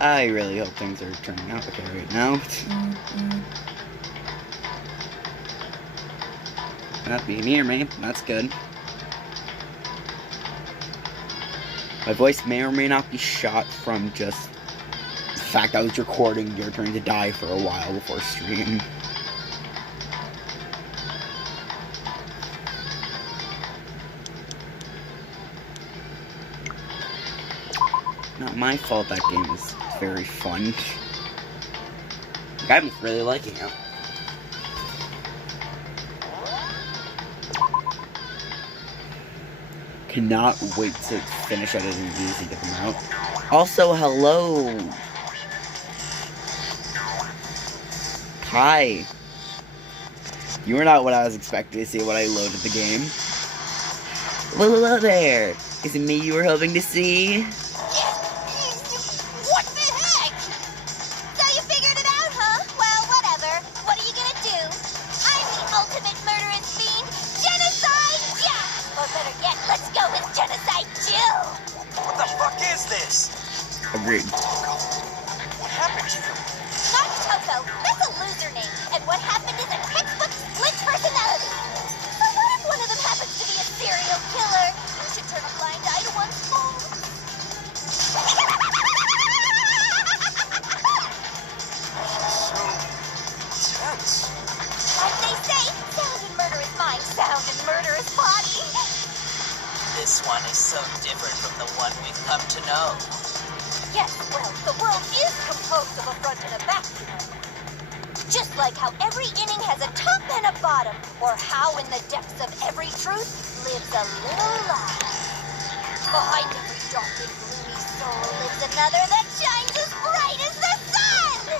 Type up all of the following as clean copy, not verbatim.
I really hope things are turning out okay right now. Not being near me, that's good. My voice may or may not be shot from just the fact I was recording your turn to die for a while before stream. Not my fault that game is very fun. I'm really liking it. Cannot wait to finish editing these and get them out. Also, hello! Hi! You are not what I was expecting to see when I loaded the game. Well, hello there! Is it me you were hoping to see? What the heck? So you figured it out, huh? Well, whatever. What are you gonna do? I'm the ultimate murderous fiend, Genocide Jack! Or better yet, let's go with Genocide Jill! What the fuck is this? Agreed. What happened to you? Not Toto. That's a loser name. And what happened is a textbook split personality. So what if one of them happens to be a serial killer? You should turn a blind eye to one's faults. So tense. Like they say, sound in murderous mind, sound in murderous body. This one is so different from the one we've come to know. Yes, well, the world is composed of a front and a back, you know. Just like how every inning has a top and a bottom, or how in the depths of every truth lives a little lie. Behind every dark and gloomy soul lives another that shines as bright as the sun!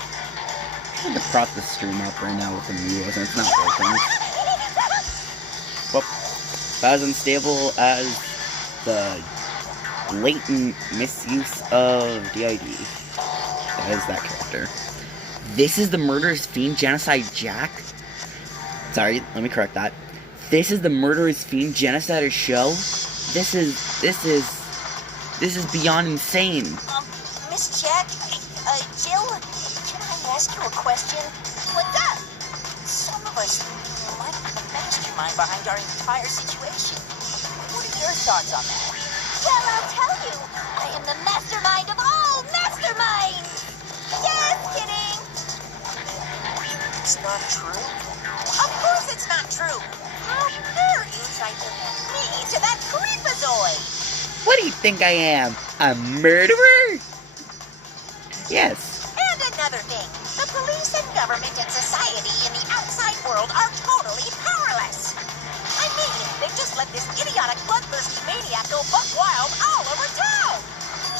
I'm gonna prop the stream up right now with the music, and it's not working. Well, about as unstable as the blatant misuse of DID. That is that character. This is the murderous fiend Genocide Jack. Sorry, let me correct that. This is the murderous fiend Genocider show. This is beyond insane. Miss Jack, Jill, can I ask you a question? What's up? Some of us might be the mastermind behind our entire situation. What are your thoughts on that? Well, I'll tell you. I am the mastermind of all masterminds. Just kidding. It's not true. Of course it's not true. How dare you try to link me to that creepazoid? What do you think I am? A murderer? Yes. And another thing, the police and government and society in the outside world are totally powerless. I mean, they just let this idiotic bloodthirsty maniac go buck wild all over town.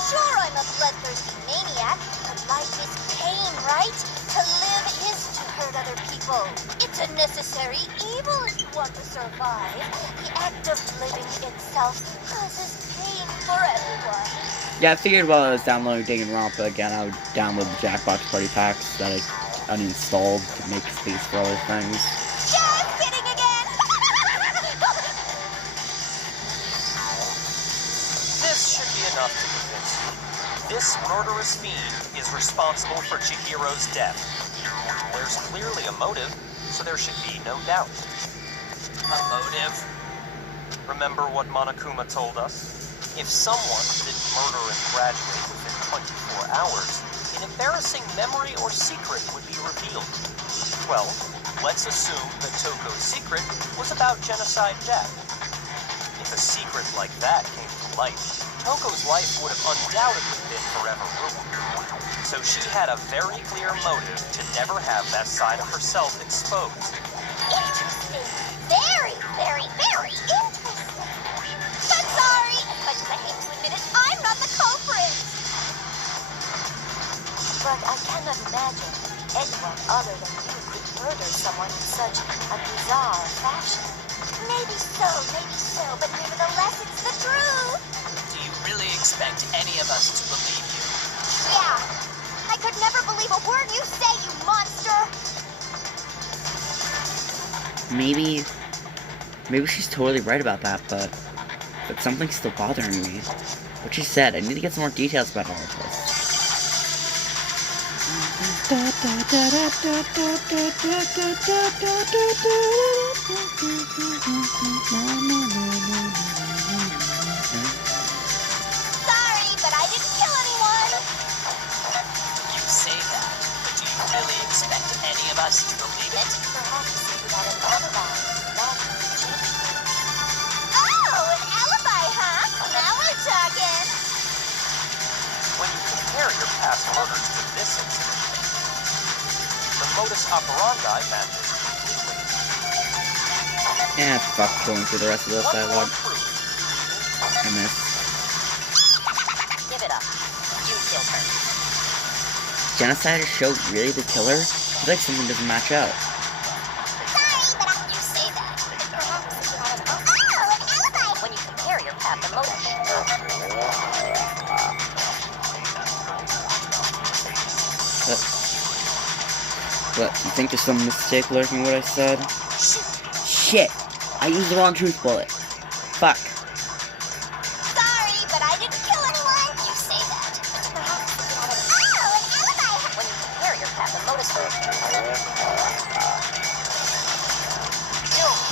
Sure, I'm a bloodthirsty maniac, but life is pain, right? To live is to hurt other people. It's a necessary evil if you want to survive. The act of living itself causes pain for everyone. Yeah, I figured while I was downloading Danganronpa again, I would download the Jackbox Party Packs that I uninstalled to make space for other things. Just kidding again! This should be enough to convince you. This murderous fiend is responsible for Chihiro's death. There's clearly a motive, so there should be no doubt. A motive? Remember what Monokuma told us? If someone didn't murder and graduate within 24 hours, an embarrassing memory or secret would be revealed. Well, let's assume that Toko's secret was about Genocide Jack. If a secret like that came to light, Toko's life would have undoubtedly been forever ruined. So she had a very clear motive to never have that side of herself exposed. Interesting. Very, very, very interesting. But sorry, as much as I hate to admit it, I'm not the culprit. But I cannot imagine anyone other than you could murder someone in such a bizarre fashion. Maybe so, but nevertheless, it's the truth. Do you really expect any of us to believe you? Yeah, I could never believe a word you say, you monster. Maybe she's totally right about that, but something's still bothering me. What she said, I need to get some more details about all of this. Sorry, but I didn't kill anyone. You say that, but do you really expect any of us to believe it? Perhaps you got an alibi. That changed things. Oh, an alibi, huh? Now we're talking. When you compare your past murders to this incident, the modus operandi matches completely. Yeah, fuck going through the rest of this What more dialogue. proof? I missed. Give it up. You killed her. Genocide show really the killer? I feel like something doesn't match up. Sorry, but you say that. Perhaps you had an alibi. When you compare your path and motive. What, you think there's some mistake lurking in what I said? Shit! I used the wrong truth bullet. Fuck. Sorry, but I didn't kill anyone. You say that. But perhaps you had an alibi. When you compare your path and motive.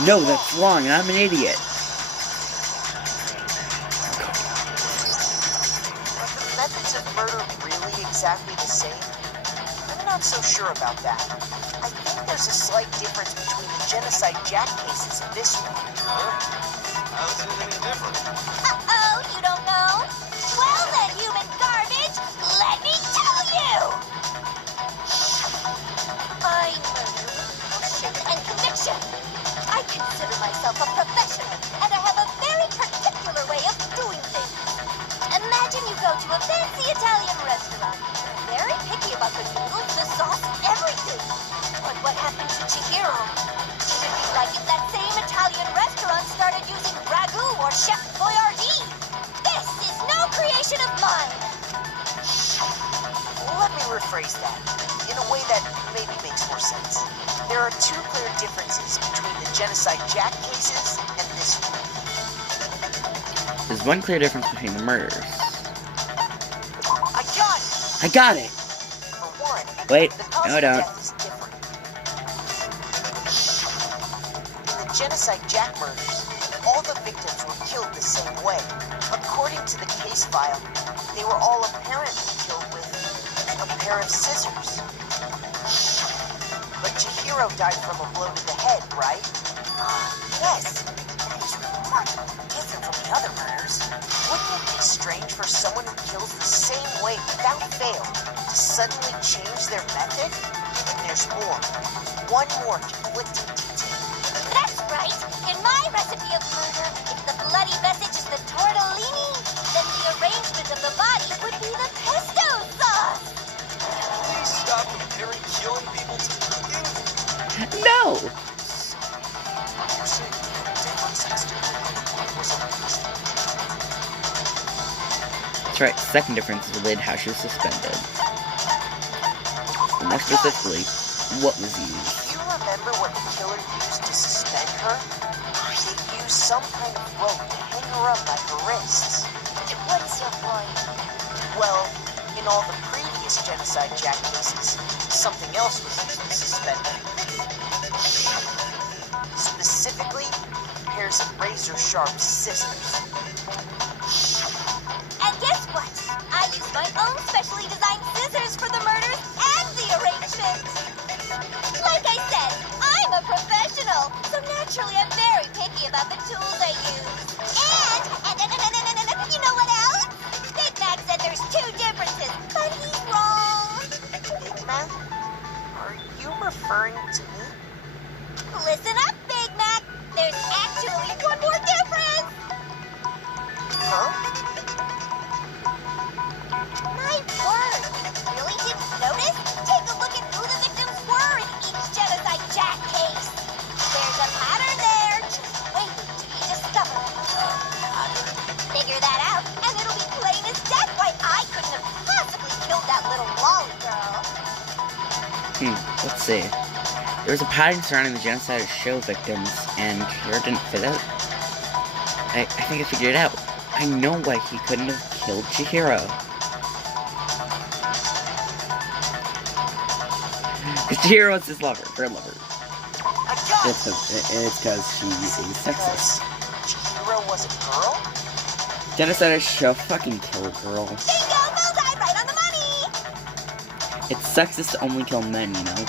No, that's wrong, and I'm an idiot. Are the methods of murder really exactly the same? I'm not so sure about that. I think there's a slight difference between the Genocide Jack cases and this one. How is it any different? Uh-oh, you don't know? Well then, human garbage, let me tell you! I murder with passion and conviction. I consider myself a professional, and I have a very particular way of doing things. Imagine you go to a fancy Italian restaurant. You're very picky about the noodles, the sauce, everything. But what happened to Chihiro? It'd be like if that same Italian restaurant started using ragu or Chef Boyardee. This is no creation of mine. Let me rephrase that in a way that maybe makes more sense. There are two clear differences between the Genocide Jack cases and this one. There's one clear difference between the murders. I got it! I got it! For one, Wait, the cause no, of don't. death is different. In the Genocide Jack murders, all the victims were killed the same way. According to the case file, they were all apparently killed with a pair of scissors. But Chihiro died from a blow to the head, right? Yes. That is remarkably different from the other murders. Wouldn't it be strange for someone who kills the same way without fail to suddenly change their method? And there's more. One more conflicting detail. That's right. In my recipe of murder, if the bloody message is the tortellini, then the arrangement of the bodies would be the pesto sauce. Please stop comparing killing people to cooking. No! You're saying differences to what was arranged? That's right, second difference is related to how she was suspended. More specifically, what was used. Do you remember what the killer used to suspend her? They used some kind of rope to hang her up by her wrists. What's your point? Well, in all the previous Genocide Jack cases, something else was used to suspend her. Specifically, pairs of razor-sharp scissors. And guess what? I use my own specially designed scissors for the murders and the arrangement. Like I said, I'm a professional, so naturally I'm very picky about the tools I use. And you know what else? Big Mac said there's two differences, but he's wrong. Big Mac? Are you referring to me? Listen up, Big Mac. There's actually one more difference. Huh? My word, you really didn't notice? Take a look at who the victims were in each Genocide Jack case. There's a pattern there, just waiting to be discovered. Figure that out, and it'll be plain as death why I couldn't have possibly killed that little lolly girl. Let's see. There was a pattern surrounding the genocide show victims, and Chihiro didn't fit it. I think I figured it out. I know why he couldn't have killed Chihiro. Chihiro is his lover, her lover. I got It's because she is sexist. Chihiro was a girl? Genocide show fucking kill a girl. Bingo! Bullseye! Right on the money! It's sexist to only kill men, you know?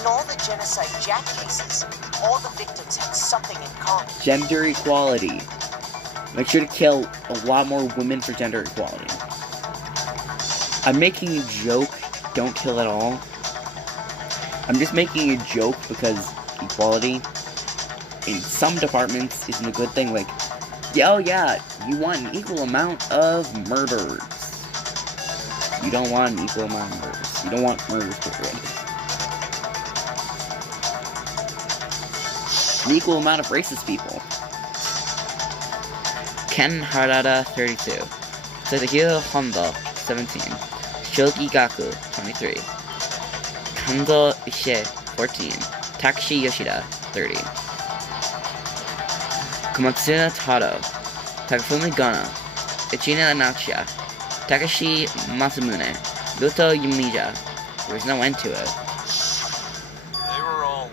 In all the Genocide Jack cases, all the victims had something in common. Gender equality. Make sure to kill a lot more women for gender equality. I'm making a joke, don't kill at all. I'm just making a joke because equality in some departments isn't a good thing. Like, yeah, oh yeah, you want an equal amount of murders. You don't want an equal amount of murders. You don't want murders period. An equal amount of racist people. Ken Harada, 32. Satohiro Hondo, 17. Shogi Gaku, 23. Kanzo Ishii, 14. Takashi Yoshida, 30. Komatsuna Taro, Takafumi Gono, Ichina Nachiya, Takashi Masamune, Goto Yumija. There's no end to it. They were all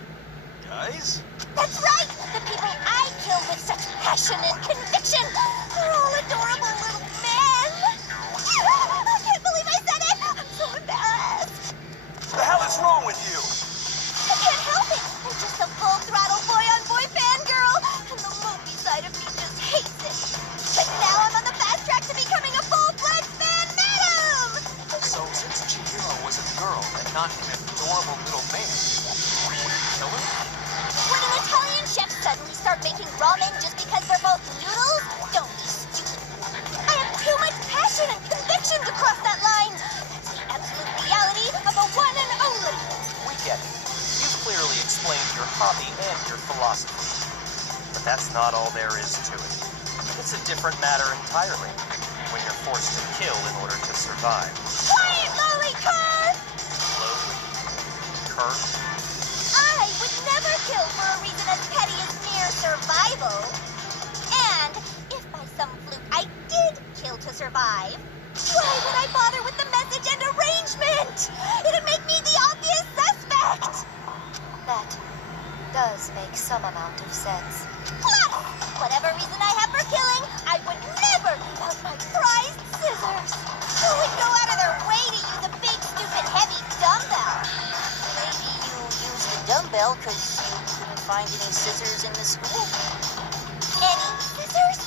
guys? That's right! The people I kill with such passion and conviction are all adorable little men! I can't believe I said it! I'm so embarrassed! What the hell is wrong with you? I can't help it! I'm just a full-throttle boy-on-boy fangirl, and the movie side of me just hates it. But now I'm on the fast track to becoming a full-fledged fan madam! So, since Chihiro was a girl and not an adorable little man, would you kill her? Would an Italian chef suddenly start making ramen just because they're both noodles? Don't be stupid. I have too much passion and conviction to cross that line. That's the absolute reality of the one and only. We get it. You've clearly explained your hobby and your philosophy. But that's not all there is to it. It's a different matter entirely when you're forced to kill in order to survive. Quiet, lowly cur! Lowly cur? I would never kill for a reason as petty as mere survival. And if by some fluke I did kill to survive, why would I bother with the message and arrangement? It'd make me the obvious suspect. That does make some amount of sense. Plus, whatever reason I have for killing, I would never leave out my prized scissors. Who would go out of their way to use a big, stupid, heavy dumbbell? Maybe you used the dumbbell because you couldn't find any scissors in the school. Any scissors?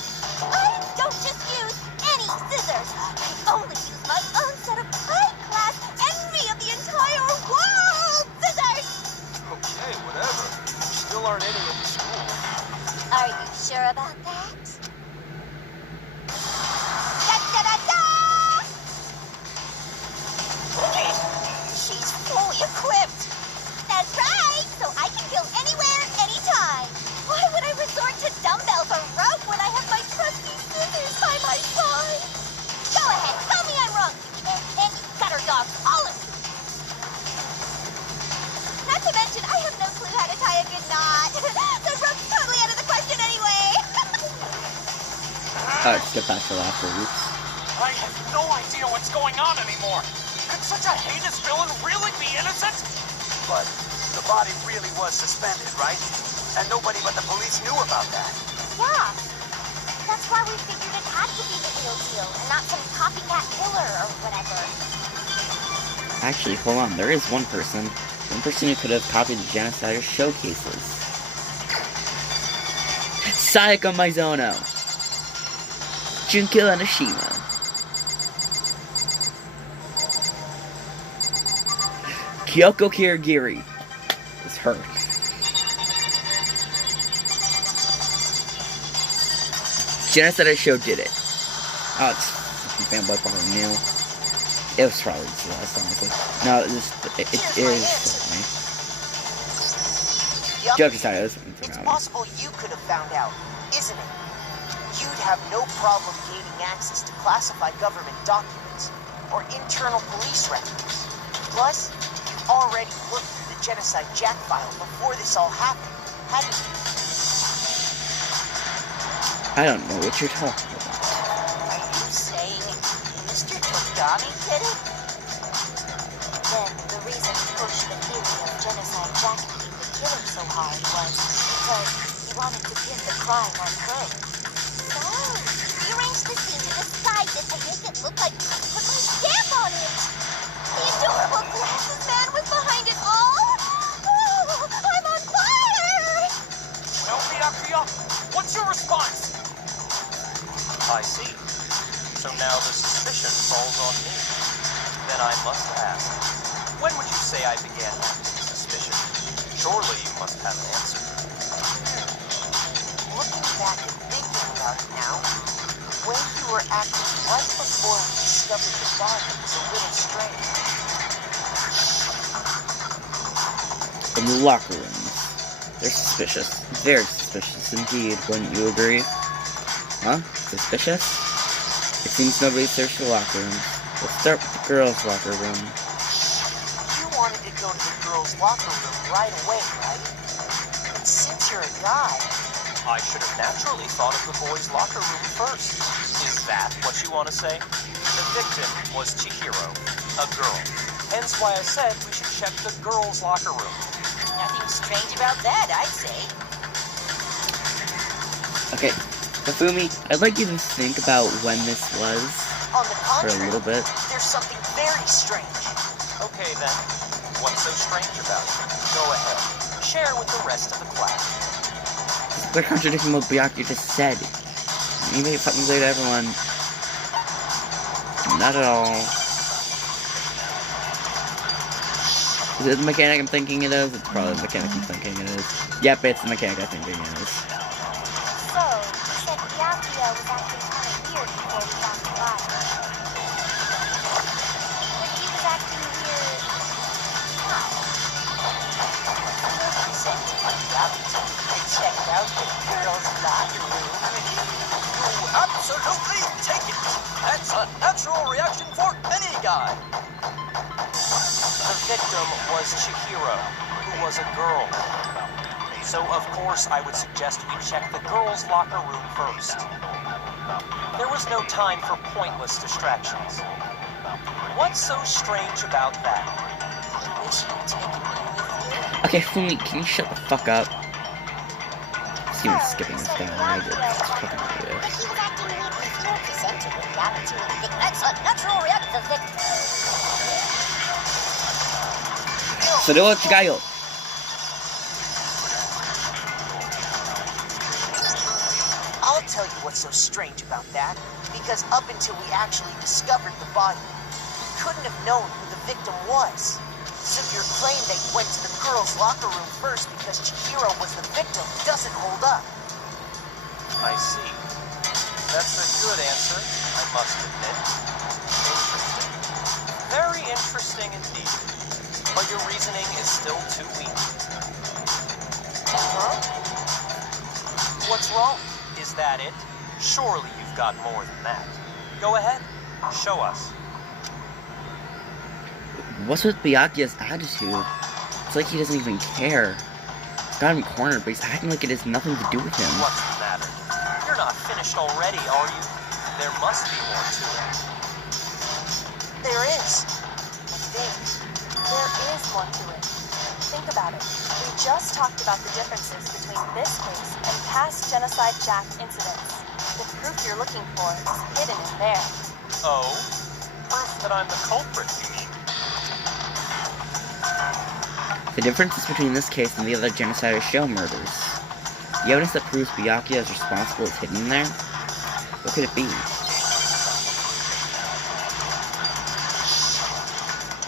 I don't just use any scissors. I only use my own set of high-class, envy of the entire world scissors! Okay, whatever. There still aren't any in the school. Are you sure about that? Da-da-da-da! She's fully equipped. That's right! So I can kill anywhere, anytime. Why would I resort to dumbbells or rope when I have my trusty scissors by my side? Go ahead, tell me I'm wrong, and you gutter dogs, all of you. Not to mention, I have no clue how to tie a good knot. The rope's totally out of the question anyway. Skip back to laughter. Oops. I have no idea what's going on anymore. Could such a heinous villain really be innocent? But the body really was suspended, right? And nobody but the police knew about that. Yeah. That's why we figured it had to be the real deal, and not some copycat killer or whatever. Actually, hold on. There is one person. One person who could have copied the Genocider showcases. Sayaka Mizono. Junkyo Anashima. Kyoko Kirigiri. It's her. Genocider show did it. Oh, it's fucking fanboy probably knew. It was probably Celeste, honestly. No, it is Yup. Joke aside, it was It's possible you could have found out, isn't it? You'd have no problem gaining access to classified government documents or internal police records. Plus, you already looked through the Genocide Jack file before this all happened, hadn't you? I don't know what you're talking about. Are you saying Mr. Togami did it? Genocide Jack beat the killer so hard was because he wanted to pin the crime on her. So, rearrange the scene to disguise it to make it look like I put my stamp on it. The adorable glasses man was behind it all? Oh, I'm on fire! Well, Byakuya, what's your response? I see. So now the suspicion falls on me. Then I must ask, when would you say I began acting suspicious? Surely you must have an answer. Looking back and thinking about it now, the way you were acting right before we discovered the body was a little strange. In the locker rooms. They're suspicious. Very suspicious indeed, wouldn't you agree? Huh? Suspicious? It seems nobody searched the locker rooms. Let's start with the girls' locker room. You wanted to go to the girls' locker room right away, right? And since you're a guy, I should have naturally thought of the boys' locker room first. Is that what you want to say? The victim was Chihiro, a girl. Hence why I said we should check the girls' locker room. nothing strange about that, I'd say. Okay, Kafumi, I'd like you to think about when this was On the for a contrary, little bit. there's something very strange. Okay then, what's so strange about it? Go ahead, share with the rest of the class. They're contradicting what Byakuya just said. You made it fucking clear to everyone. Not at all. Is it the mechanic I'm thinking it is? It's probably the mechanic I'm thinking it is. Yep, it's the mechanic I think it is. So, you said Byakuya was acting kind of weird before we found the body. But he was acting weird how? Nobody said to my doctor to check out the girls' locker room. You absolutely take it! That's a natural reaction for any guy! The victim was Chihiro, who was a girl. So, of course, I would suggest we check the girls' locker room first. There was no time for pointless distractions. What's so strange about that? I wish you'd taken me with you. Okay, Fumi, can you shut the fuck up? Just even skipping this down, right? It's fucking But ridiculous. he was acting weird before presented with the opportunity. That's a natural reaction that... So do what you got, yo. I'll tell you what's so strange about that, because up until we actually discovered the body, we couldn't have known who the victim was. So your claim that you went to the girls' locker room first because Chihiro was the victim doesn't hold up. I see. That's a good answer, I must admit. Interesting. Very interesting indeed. But your reasoning is still too weak. Huh? What's wrong? Is that it? Surely you've got more than that. Go ahead. Show us. What's with Byakuya's attitude? It's like he doesn't even care. He's got him cornered, but he's acting like it has nothing to do with him. What's the matter? You're not finished already, are you? There must be more to it. There is. I think. There is more to it. Think about it. We just talked about the differences between this case and past Genocide Jack incidents. The proof you're looking for is hidden in there. Oh? Proof that I'm the culprit, you mean? The differences between this case and the other Genocide Show murders. The evidence that proves Byakuya is responsible is hidden in there? What could it be?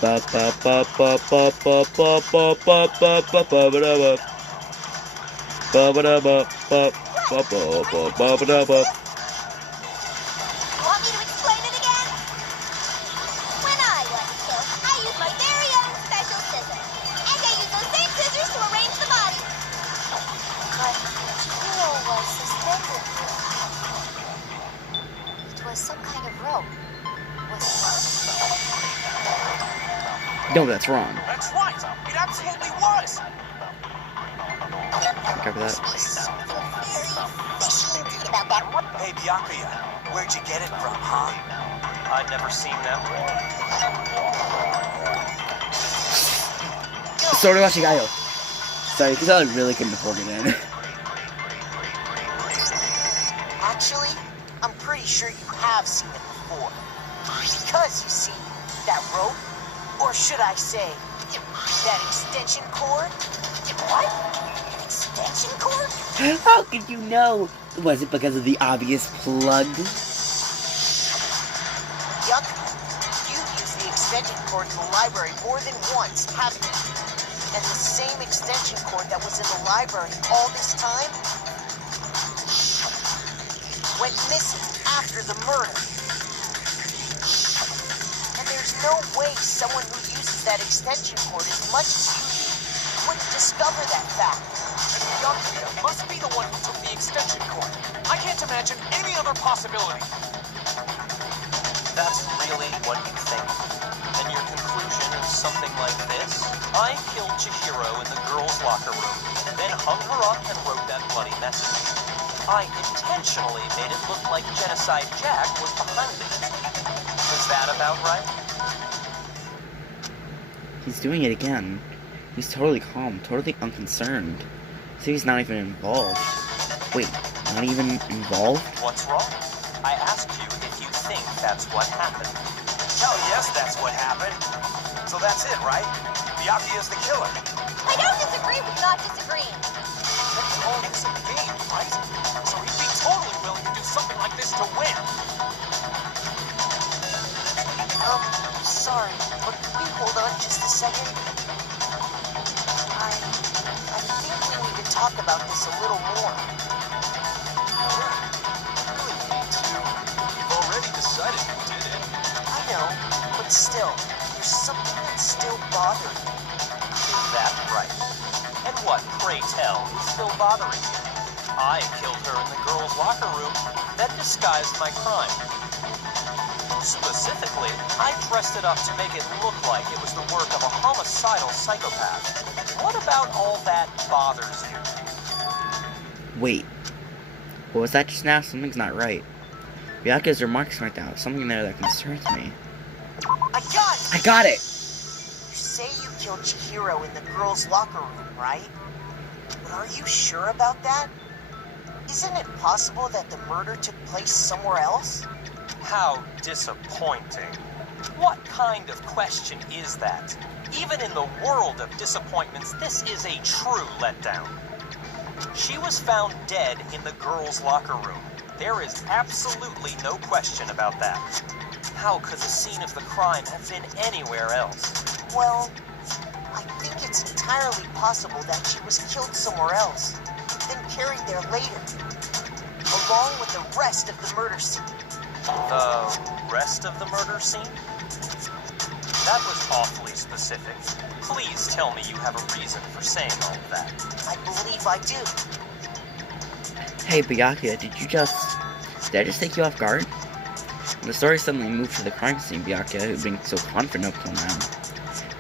Ba ba ba ba ba ba ba ba ba ba ba ba ba da ba. Ba ba da ba ba ba ba ba ba ba da ba. Want me to explain it again? When I was killed, I used my very own special scissors. And I used those same scissors to arrange the body. But Chihiro was suspended. It was some kind of rope. Was it rope? No, that's wrong. That's right! It absolutely was! Cover that. Must be something very fishy indeed about that rope. Hey, Byakuya, where'd you get it from, huh? I'd never seen them. Shigayo. Sorry, because I really couldn't afford it in. Actually, I'm pretty sure you have seen it before. Because you see, that rope, or should I say, that extension cord? What? An extension cord? How could you know? Was it because of the obvious plug? Yuck. You've used the extension cord in the library more than once, haven't you? And the same extension cord that was in the library all this time went missing after the murder. And there's no way someone who uses that extension cord as much as you do wouldn't discover that fact. And Byakuya must be the one who took the extension cord. I can't imagine any other possibility. That's really what you think? And your conclusion is something like this? I killed Chihiro in the girls' locker room, then hung her up and wrote that bloody message. I intentionally made it look like Genocide Jack was behind it. Is that about right? He's doing it again. He's totally calm, totally unconcerned. So he's not even involved. Wait, not even involved? What's wrong? I asked you if you think that's what happened. Hell yes, that's what happened. So that's it, right? Byakuya's the killer. I don't disagree with not disagreeing. That's all this a game, right? So he'd be totally willing to do something like this to win. Sorry, but can we hold on just a second? I think we need to talk about this a little more. Really need to. You've already decided who did it. I know, but still, there's something that's still bothering me. Is that right? And what, pray tell, is still bothering you? I killed her in the girls' locker room, then disguised my crime. Specifically, I dressed it up to make it look like it was the work of a homicidal psychopath. What about all that bothers you? Wait. What was that just now? Something's not right. Byakuya's remarks right now. Something there that concerns me. I got it! I got it! You say you killed Chihiro in the girls' locker room, right? But are you sure about that? Isn't it possible that the murder took place somewhere else? How disappointing. What kind of question is that? Even in the world of disappointments, this is a true letdown. She was found dead in the girls' locker room. There is absolutely no question about that. How could the scene of the crime have been anywhere else? Well, I think it's entirely possible that she was killed somewhere else, then carried there later, along with the rest of the murder scene. The rest of the murder scene? That was awfully specific. Please tell me you have a reason for saying all of that. I believe I do. Hey, Byakuya, did I just take you off guard? When the story suddenly moved to the crime scene, Byakuya, who'd been so confident up till now.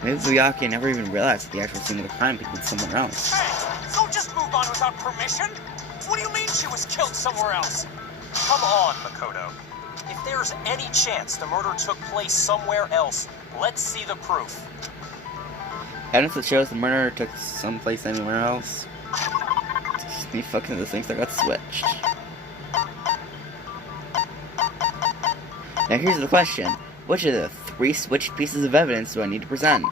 Maybe Byakuya never even realized that the actual scene of the crime could be somewhere else. Hey, don't just move on without permission. What do you mean she was killed somewhere else? Come on, Makoto. If there's any chance the murder took place somewhere else, let's see the proof. Evidence that shows the murder took someplace anywhere else. Just me fucking the things that got switched. Now here's the question. Which of the 3 switched pieces of evidence do I need to present?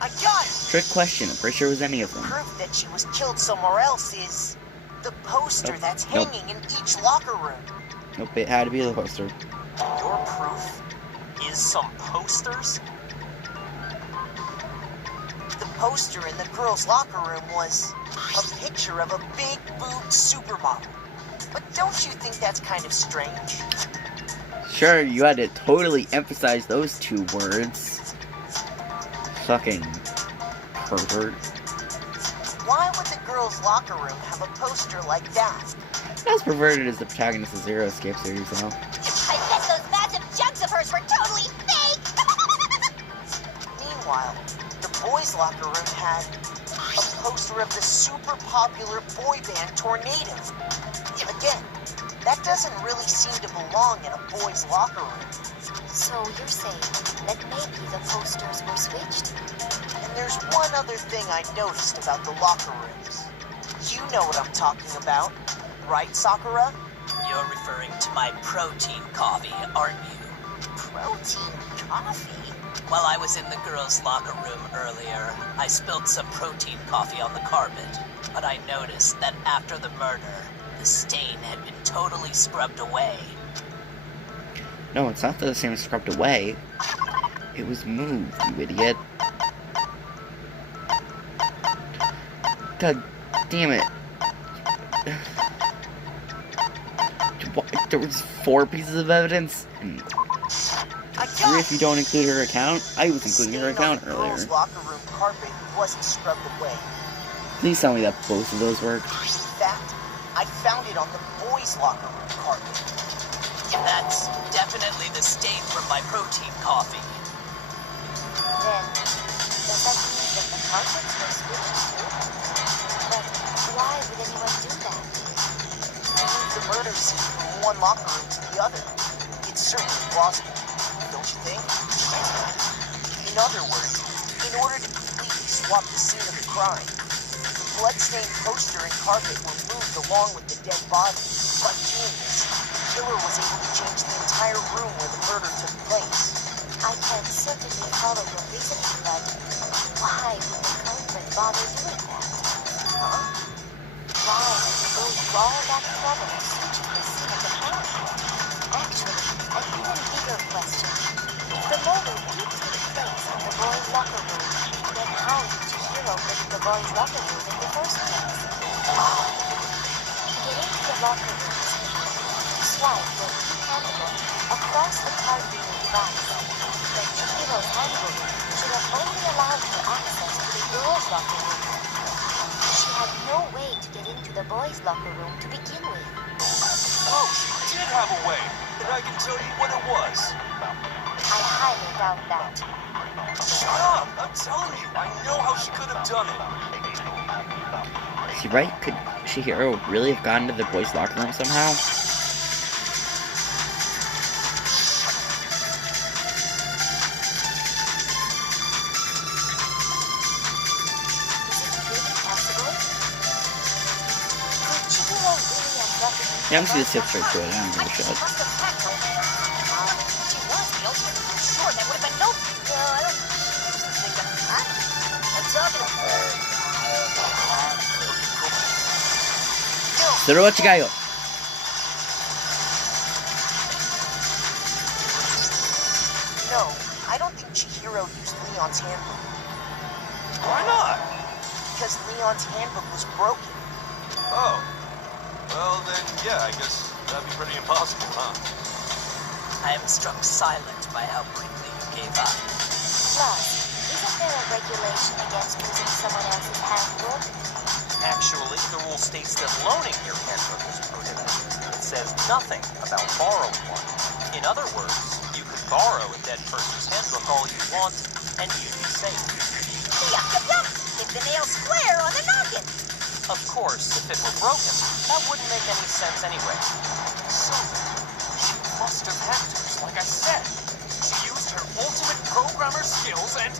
I got it! Trick question. I'm pretty sure it was any of them. Proof that she was killed somewhere else is the poster that's hanging in each locker room. Nope, it had to be the poster. Your proof is some posters? The poster in the girls' locker room was a picture of a big-boobed supermodel. But don't you think that's kind of strange? Sure, you had to totally emphasize those 2 words. Fucking pervert. Why would the girls' locker room have a poster like that? As perverted as the protagonist of Zero Escape series, though. I bet those massive jugs of hers were totally fake! Meanwhile, the boys' locker room had a poster of the super popular boy band Tornado. Again, that doesn't really seem to belong in a boys' locker room. So you're saying that maybe the posters were switched? And there's one other thing I noticed about the locker rooms. You know what I'm talking about, right, Sakura? You're referring to my protein coffee, aren't you? Protein coffee? While I was in the girls' locker room earlier, I spilled some protein coffee on the carpet, but I noticed that after the murder, the stain had been totally scrubbed away. No, it's not that the stain was scrubbed away. It was moved, you idiot. God damn it. There was 4 pieces of evidence, and 3 if you don't include her account. I was including her account earlier. The girls' locker room carpet wasn't scrubbed away. Please tell me that both of those worked. In fact, I found it on the boys' locker room carpet. That's definitely the stain from my protein coffee. Then, does that mean that the carpets were switched too? But why would anyone do that? To move the murder scene from one locker room to the other. It's certainly plausible, don't you think? In other words, in order to completely swap the scene of the crime, the bloodstained poster and carpet were moved along with the dead body. By doing this, the killer was able to change the entire room where the murder took place. I can certainly follow your reasoning, but why would the culprit bother doing that? Huh? Why would you go through all that trouble of switching the scene of the crime? Actually, an even bigger question. If the murder did take place in the boys' locker room, then how did Chihiro get in the boys' locker room in the first place? To get into the locker room, swipe your D-handle across the card-reading device. But Chihiro's handbook should have only allowed her access to the girls' locker room. She had no way to get into the boys' locker room to begin with. Oh, she did have a way, and I can tell you what it was. I highly doubt that. Shut up! I'm telling you, I know how she could have done it. Is he right? Could Chihiro really have gotten to the boys' locker room somehow? Yeah, I'm just gonna skip straight to it. I don't give a shit. She was the ultimate. I'm sure that would have been no. Well, I don't. Huh? I'm talking Sorochigayo. No, I don't think Chihiro used Leon's handbook. Why not? Because Leon's handbook was broken. Oh. Well, then, yeah, I guess that'd be pretty impossible, huh? I am struck silent by how quickly you gave up. Plus, isn't there a regulation against using someone else's handbook? Actually, the rule states that loaning your handbook is prohibited. It says nothing about borrowing one. In other words, you could borrow a dead person's handbook all you want, and you'd be safe. yuck. Hit the nail square on the noggin. Of course, if it were broken, that wouldn't make any sense anyway. So, she must have hacked us, like I said. She used her ultimate programmer skills and...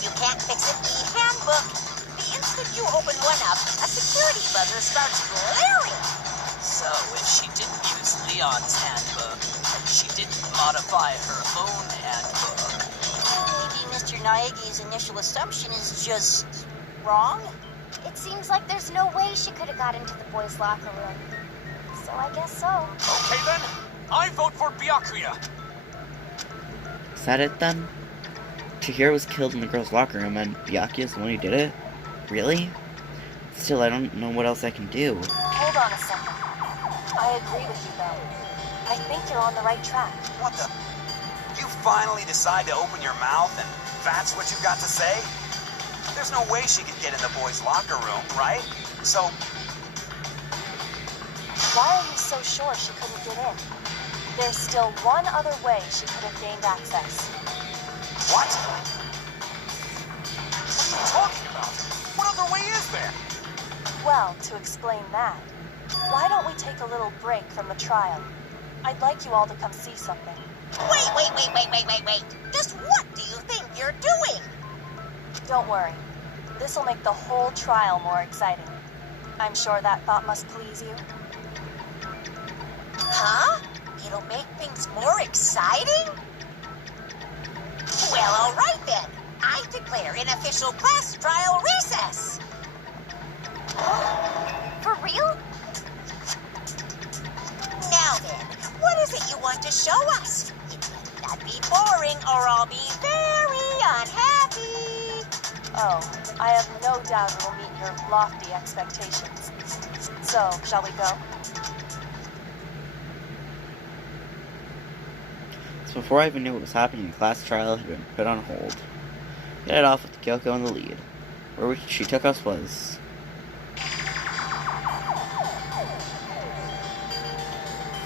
You can't fix an e-handbook. The instant you open one up, a security buzzer starts blaring. So, if she didn't use Leon's handbook, and she didn't modify her own handbook... Maybe Mr. Naegi's initial assumption is just wrong? It seems like there's no way she could have got into the boys' locker room. So I guess so. Okay then, I vote for Byakuya. Is that it then? Chihiro was killed in the girls' locker room and Byakuya is the one who did it? Really? Still, I don't know what else I can do. Hold on a second. I agree with you, though. I think you're on the right track. What the? You finally decide to open your mouth and that's what you got to say? There's no way she could get in the boys' locker room, right? So... Why are you so sure she couldn't get in? There's still one other way she could have gained access. What? What are you talking about? What other way is there? Well, to explain that, why don't we take a little break from the trial? I'd like you all to come see something. Wait. Just what do you think you're doing? Don't worry. This'll make the whole trial more exciting. I'm sure that thought must please you. Huh? It'll make things more exciting? Well, all right then. I declare an official class trial recess. For real? Now then, what is it you want to show us? It better not be boring or I'll be very unhappy. Oh, I have no doubt it will meet your lofty expectations. So, shall we go? So before I even knew what was happening, the class trial had been put on hold. We headed off with Kyoko in the lead. Where she took us was...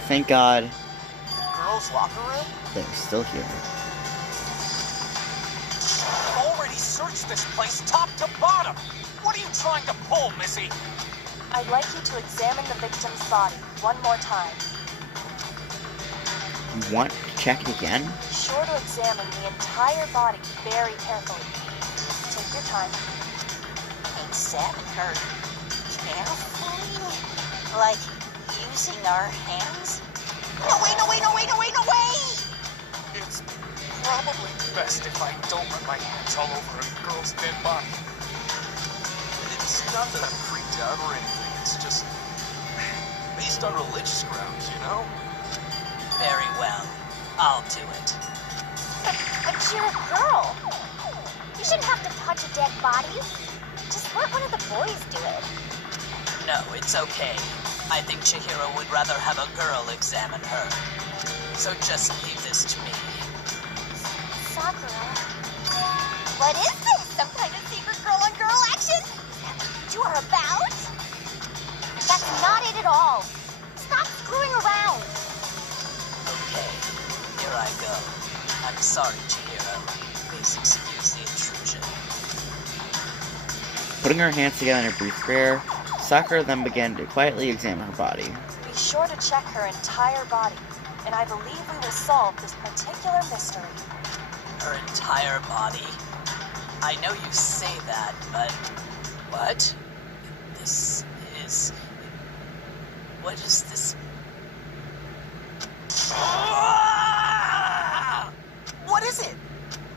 Thank God Girls' locker room? they're still here. I've already searched this place top to bottom. What are you trying to pull, Missy? I'd like you to examine the victim's body one more time. You want to check it again? Be sure to examine the entire body very carefully. Take your time. Examine her carefully? Like using our hands? No way, no way, no way, no way, no way! It's probably best if I don't run my hands all over a girl's dead body. It's not that I'm freaked out or anything, it's just based on religious grounds, you know? Very well. I'll do it. But you're a girl. You shouldn't have to touch a dead body. Just let one of the boys do it. No, it's okay. I think Chihiro would rather have a girl examine her. So just leave this to me. Sakura. What is this? Some kind of secret girl-on-girl action? Is that what you are about? That's not it at all. Stop screwing around. Okay, here I go. I'm sorry, Chihiro. Please excuse the intrusion. Putting her hands together in a brief prayer, Sakura then began to quietly examine her body. Be sure to check her entire body, and I believe we will solve this particular mystery. Her entire body? I know you say that, but... What? This is... What is this? What is it?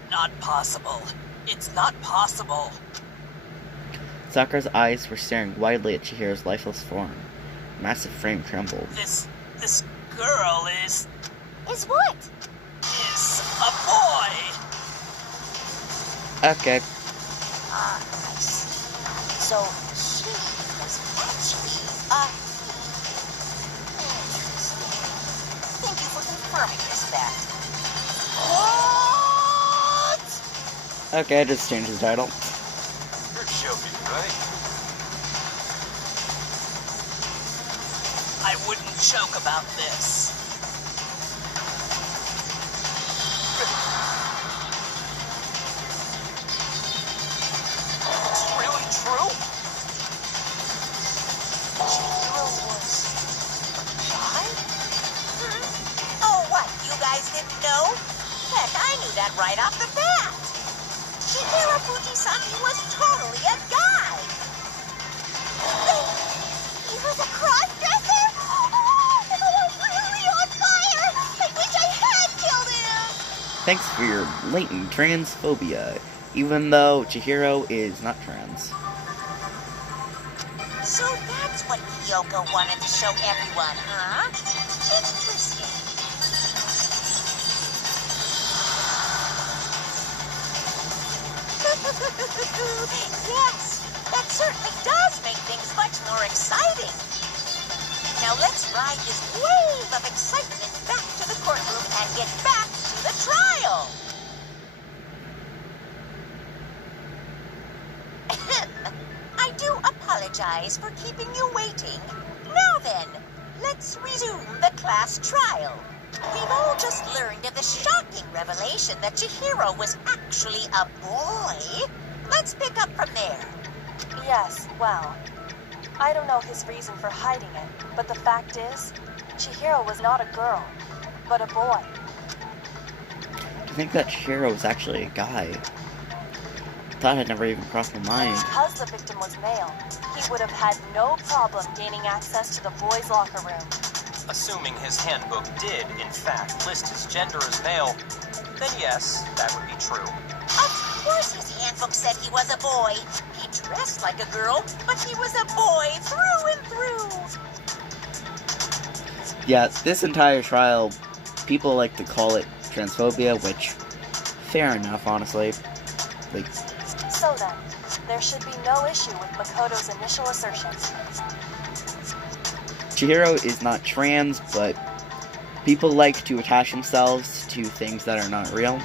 Not possible. It's not possible. Sakura's eyes were staring widely at Chihiro's lifeless form. The massive frame trembled. This girl is Is what? a boy. Okay. Ah, I see. So she was actually interesting. Thank you for confirming this fact. What? Okay, I just changed the title. You're joking, right? I wouldn't joke about this. It's really true? Chihiro was alive? Oh, what? You guys didn't know? Heck, I knew that right off the bat. Chihiro Fujisaki was totally a guy. He was a cross-dresser? Oh, I was really on fire. I wish I had killed him. Thanks for your latent transphobia, even though Chihiro is not trans. So that's what Kyoko wanted to show everyone, huh? Interesting. Yes, that certainly does make things much more exciting. Now let's ride this wave of excitement back to the courtroom and get back to the trial. I do apologize for keeping you waiting. Now then, let's resume the class trial. We've all just learned of the shocking revelation that Chihiro was actually a boy. Let's pick up from there. Yes, well, I don't know his reason for hiding it, but the fact is, Chihiro was not a girl, but a boy. I think that Chihiro was actually a guy. thought had never even crossed my mind. Because the victim was male, he would have had no problem gaining access to the boys' locker room. Assuming his handbook did, in fact, list his gender as male, then yes, that would be true. Of course his handbook said he was a boy. He dressed like a girl, but he was a boy through and through. Yeah, this entire trial, people like to call it transphobia, which, fair enough, honestly. Like, So then, there should be no issue with Makoto's initial assertions. Chihiro is not trans, but people like to attach themselves to things that are not real,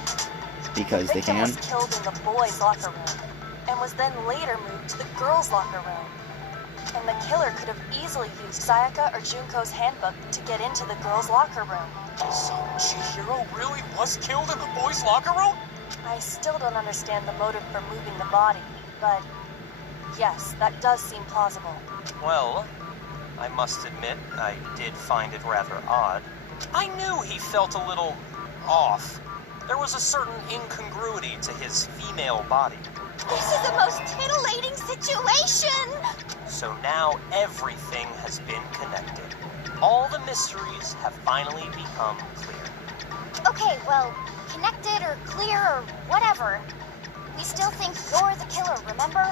because The they victim can. was killed in the boys' locker room, and was then later moved to the girls' locker room. And the killer could have easily used Sayaka or Junko's handbook to get into the girls' locker room. So Chihiro really was killed in the boys' locker room? I still don't understand the motive for moving the body, but yes, that does seem plausible. Well, I must admit, I did find it rather odd. I knew he felt a little off. There was a certain incongruity to his female body. This is the most titillating situation. So now everything has been connected. All the mysteries have finally become clear. Okay, well, connected or clear or whatever. We still think you're the killer, remember?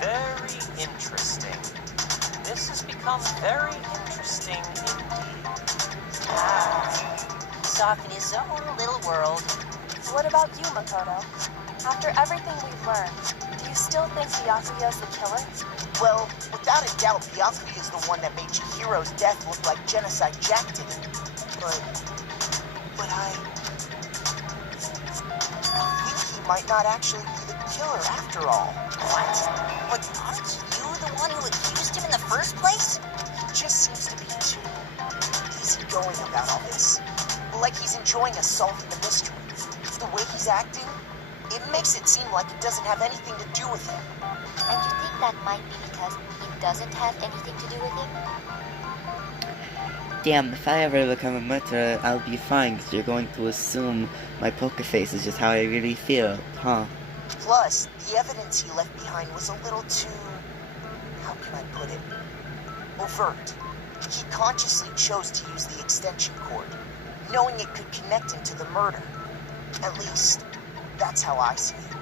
Very interesting. This has become very interesting indeed. Off in his own little world. What about you, Makoto? After everything we've learned, do you still think Byakuya's the killer? Well, without a doubt, Byakuya is the one that made Chihiro's death look like Genocide Jack did it. But I think he might not actually be the killer after all. What? But aren't you the one who accused him in the first place? He just seems to be too easygoing about all this. Like he's enjoying us solving the mystery. The way he's acting, it makes it seem like it doesn't have anything to do with him. And you think that might be because it doesn't have anything to do with him? Damn, if I ever become a murderer, I'll be fine, because you're going to assume my poker face is just how I really feel, huh? Plus, the evidence he left behind was a little too... how can I put it? Overt. He consciously chose to use the extension cord, knowing it could connect him to the murder. At least, that's how I see it.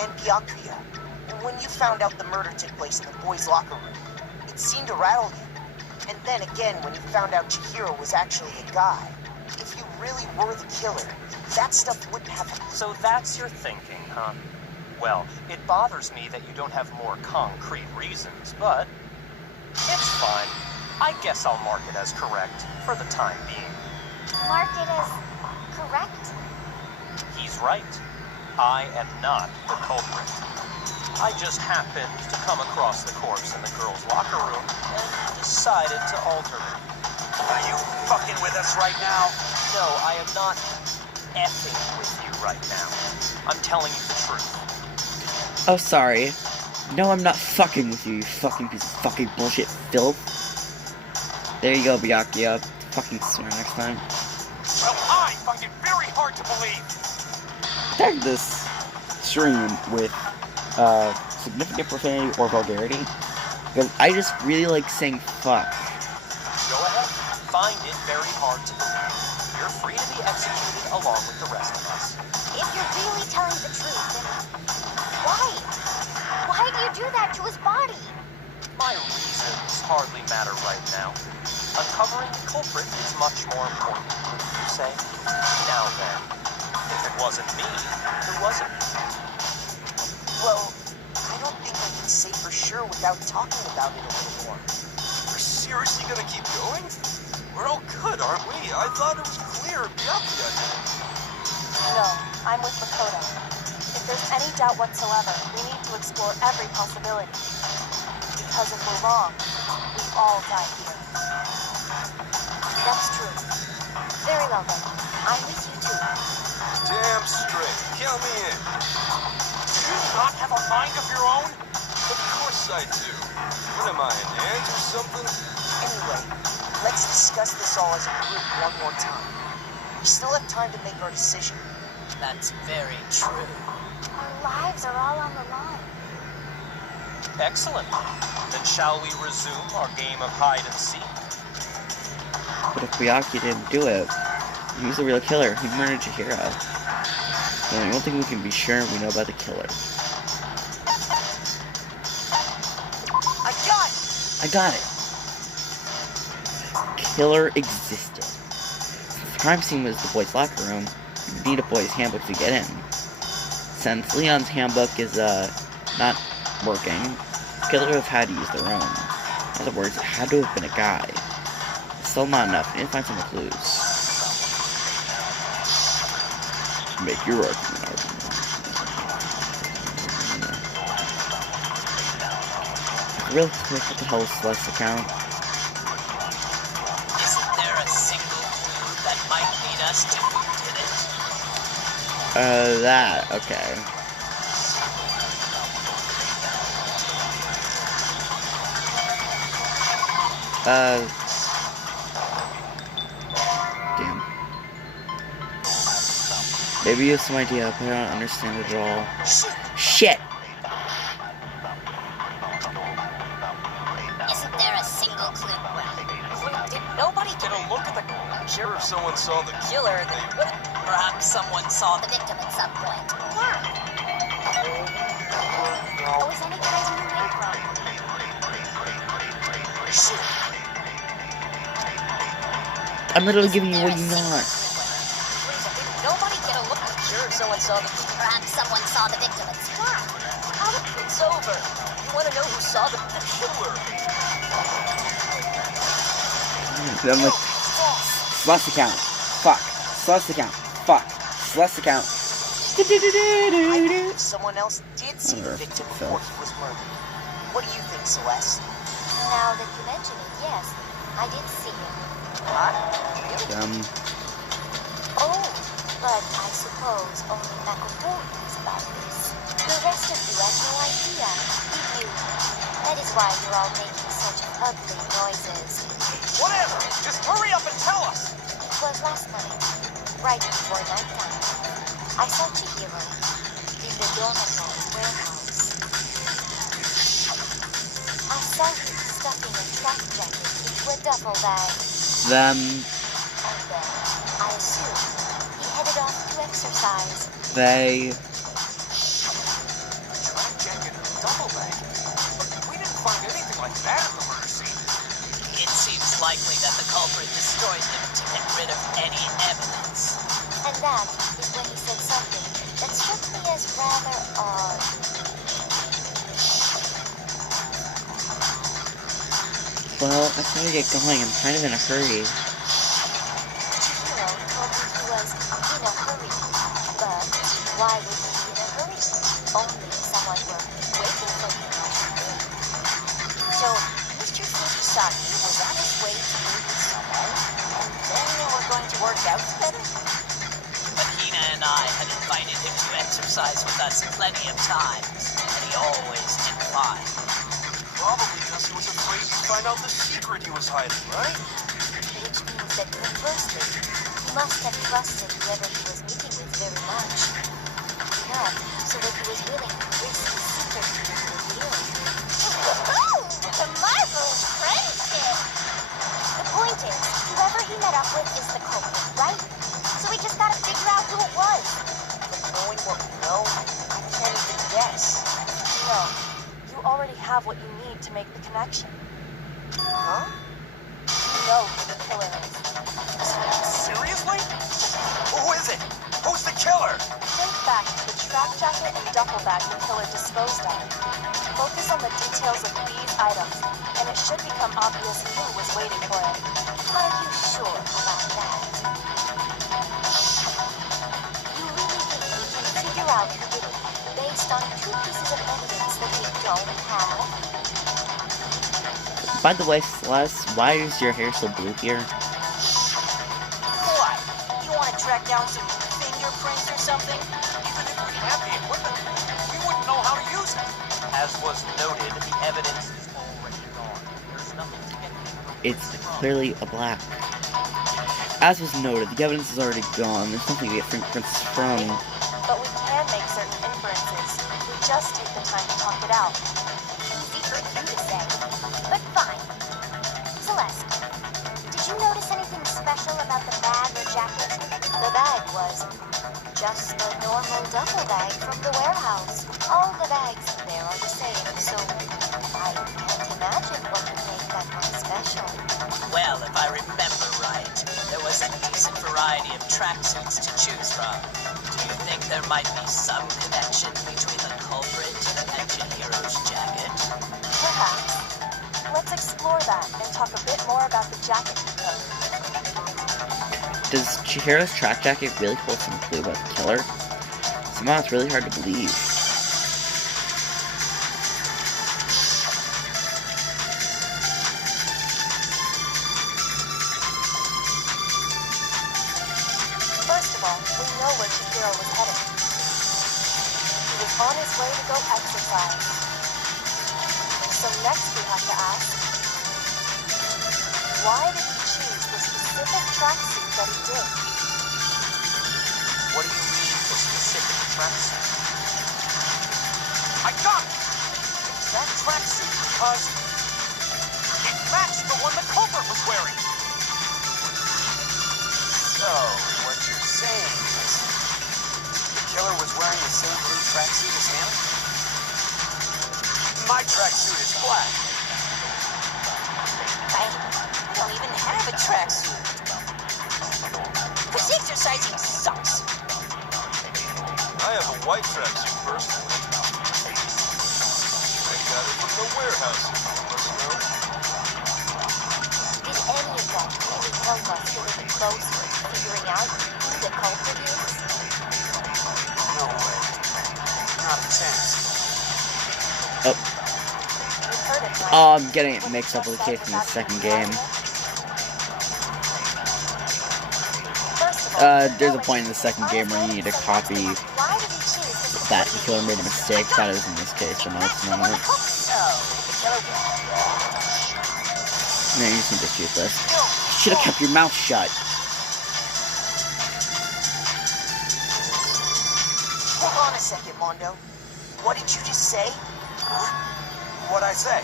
And Byakuya, when you found out the murder took place in the boys' locker room, it seemed to rattle you. And then again, when you found out Chihiro was actually a guy, if you really were the killer, that stuff wouldn't have... So that's your thinking, huh? Well, it bothers me that you don't have more concrete reasons, but it's fine. I guess I'll mark it as correct for the time being. Mark it as correct? He's right. I am not the culprit. I just happened to come across the corpse in the girls' locker room and decided to alter it. Are you fucking with us right now? No, I am not effing with you right now. I'm telling you the truth. Oh, sorry. No, I'm not fucking with you, you fucking piece of fucking bullshit filth. There you go, Byakuya. Fucking swear next time. Well, I find it very hard to believe. Tag this stream with significant profanity or vulgarity, because I just really like saying fuck. Go ahead. Find it very hard to believe. You're free to be executed along with the rest of us. If you're really telling the truth, then why? Why do you do that to his body? My reasons hardly matter right now. Uncovering the culprit is much more important, wouldn't you say? Now then, if it wasn't me, who was it? Well, I don't think I can say for sure without talking about it a little more. We're seriously gonna keep going? We're all good, aren't we? I thought it was clear Byakuya did it. No, I'm with Makoto. If there's any doubt whatsoever, we need to explore every possibility. Because if we're wrong, we all die here. That's true. Very well then. I'm with you too. Damn straight. Count me in. Do you not have a mind of your own? Of course I do. What am I, an ant or something? Anyway, let's discuss this all as a group one more time. We still have time to make our decision. That's very true. Our lives are all on the line. Excellent. Then shall we resume our game of hide and seek? But if Byakuya didn't do it, he's the real killer. He murdered Chihiro. The only thing we can be sure we know about the killer. I got it! Killer existed. Since the crime scene was the boys' locker room, you need a boys' handbook to get in. Since Leon's handbook is, not working, the killer would have had to use their own. In other words, it had to have been a guy. It's still not enough. I didn't find some clues. Make your argument. Real quick, what the hell is Celeste's account? Isn't there a single clue that might lead us to who did it? That, okay. Damn. Maybe you have some idea, but I don't understand it at all. Shit! Isn't there a single clue? Did nobody Get a look at the... Sure, if someone saw the killer, then what? Perhaps someone saw The the... victim at some point. Yeah. Always any kind of new from. Shoot. I'm literally giving you what you want. Did nobody get a look? Sure, if someone saw the... Perhaps someone saw the victim at some point. It's over. You want to know who saw the killer? I'm like, Celeste account. Fuck. Celeste account. Fuck. Celeste account. Someone else did see the victim before he was murdered. What do you think, Celeste? Now that you mention it, yes, I did see him. Huh? Oh, but I suppose only Makoto knows about this. The rest of you have no idea, did you? That is why you're all making such ugly noises. Whatever! Just hurry up and tell us! It was last night, right before nighttime. I saw Chihiro in the Donato warehouse. I saw him stuffing a track jacket into a duffel bag. Them. And then, I assume, he headed off to exercise. They. Track jacket and a double bag. But we didn't find anything like that at the murder scene. It seems likely that the culprit destroyed them to get rid of any evidence. And that is when he said something that struck me as rather odd. Well, I gotta get going. I'm kind of in a hurry. Chihiro told me he was in a hurry. But why would he be in a hurry? Only if someone were waiting for him. So, Mr. Fujisaki was on his way to meet with someone, and then they were going to work out together? But Hina and I had invited him to exercise with us plenty of times, and he always declined. Probably because he was afraid to find out the secret he was hiding, right? Which means that conversely, he must have trusted whoever he was meeting with very much. Enough so that he was willing to risk his secret being revealed. Ooh, the marvel of friendship. The point is, whoever he met up with is the culprit, right? So we just gotta figure out who it was. But knowing what we know, I can't even guess. No, you already have what you need to make the connection. Huh? You know who the killer is. Seriously? Who is it? Who's the killer? Think back to the track jacket and duffel bag the killer disposed of. Focus on the details of these items, and it should become obvious who was waiting for it. Are you sure about that? You really think we can figure out who did it based on two pieces of evidence that we don't have? By the way, Celeste, why is your hair so blue here? What? You want to track down some fingerprints or something? Even if we had the equipment, we wouldn't know how to use it. As was noted, the evidence is already gone. There's nothing to get It's clearly a black. As was noted, the evidence is already gone. There's nothing to get fingerprints from. but we can make certain inferences. We just take the time to talk it out. Easy for you to say. But fine. Celeste, did you notice anything special about the bag or jacket? The bag was just a normal duffel bag from the warehouse. All the bags in there are the same, so I can't imagine what would make that one special. Well, if I remember right, there was a decent variety of tracksuits to choose from. Do you think there might be some connection between the culprit and Chihiro's jacket? Perhaps. Let's explore that and talk a bit more about the jacket he took. Does Chihiro's track jacket really hold some clue about the killer? Somehow it's really hard to believe. First of all, we know where Chihiro was headed. He was on his way to go exercise. So next we have to ask, why did he choose the specific tracksuit that he did? What do you mean, the specific tracksuit? I got it! It's that tracksuit because it matched the one the culprit was wearing. So, what you're saying is the killer was wearing the same blue tracksuit as him? My tracksuit is black. I don't even have a tracksuit. This exercising sucks. I have a white tracksuit personally. I got it from the warehouse. Did any of that really help us get a bit closer to figuring out who the culprit is? No way. Not a chance. Oh. You heard it, right? Oh, I'm getting it mixed up with the case in the second game. There's a point in the second game where you need to copy Why did he choose this? that the killer made a mistake. That is in this case, but no, it's not. No, you just need to shoot this. You should have kept your mouth shut. Hold on a second, Mondo. What did you just say? What'd I say?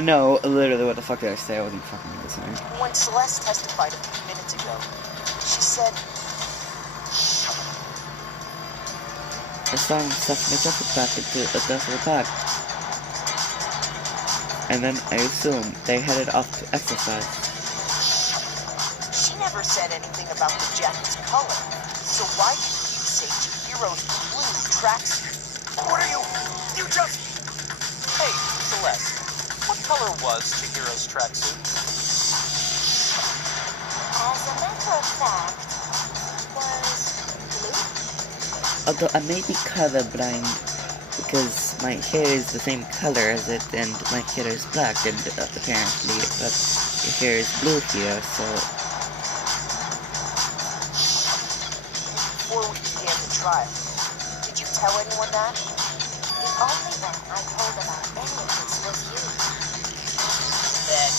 No, literally, what the fuck did I say? I wasn't fucking listening. When Celeste testified a few minutes ago, she said, I saw him stuffing a duffel bag into a duffel bag. And then I assume they headed off to exercise. she never said anything about the jacket's color. So why did you say Chihiro's blue tracksuit? What are you? You just... Hey, Celeste, what color was Chihiro's tracksuit? As a matter of fact, was blue? Although I may be colorblind because my hair is the same color as it and my hair is black and apparently but your hair is blue here, so Before we began the trial, did you tell anyone that? The only one I told about any of this was you. Then,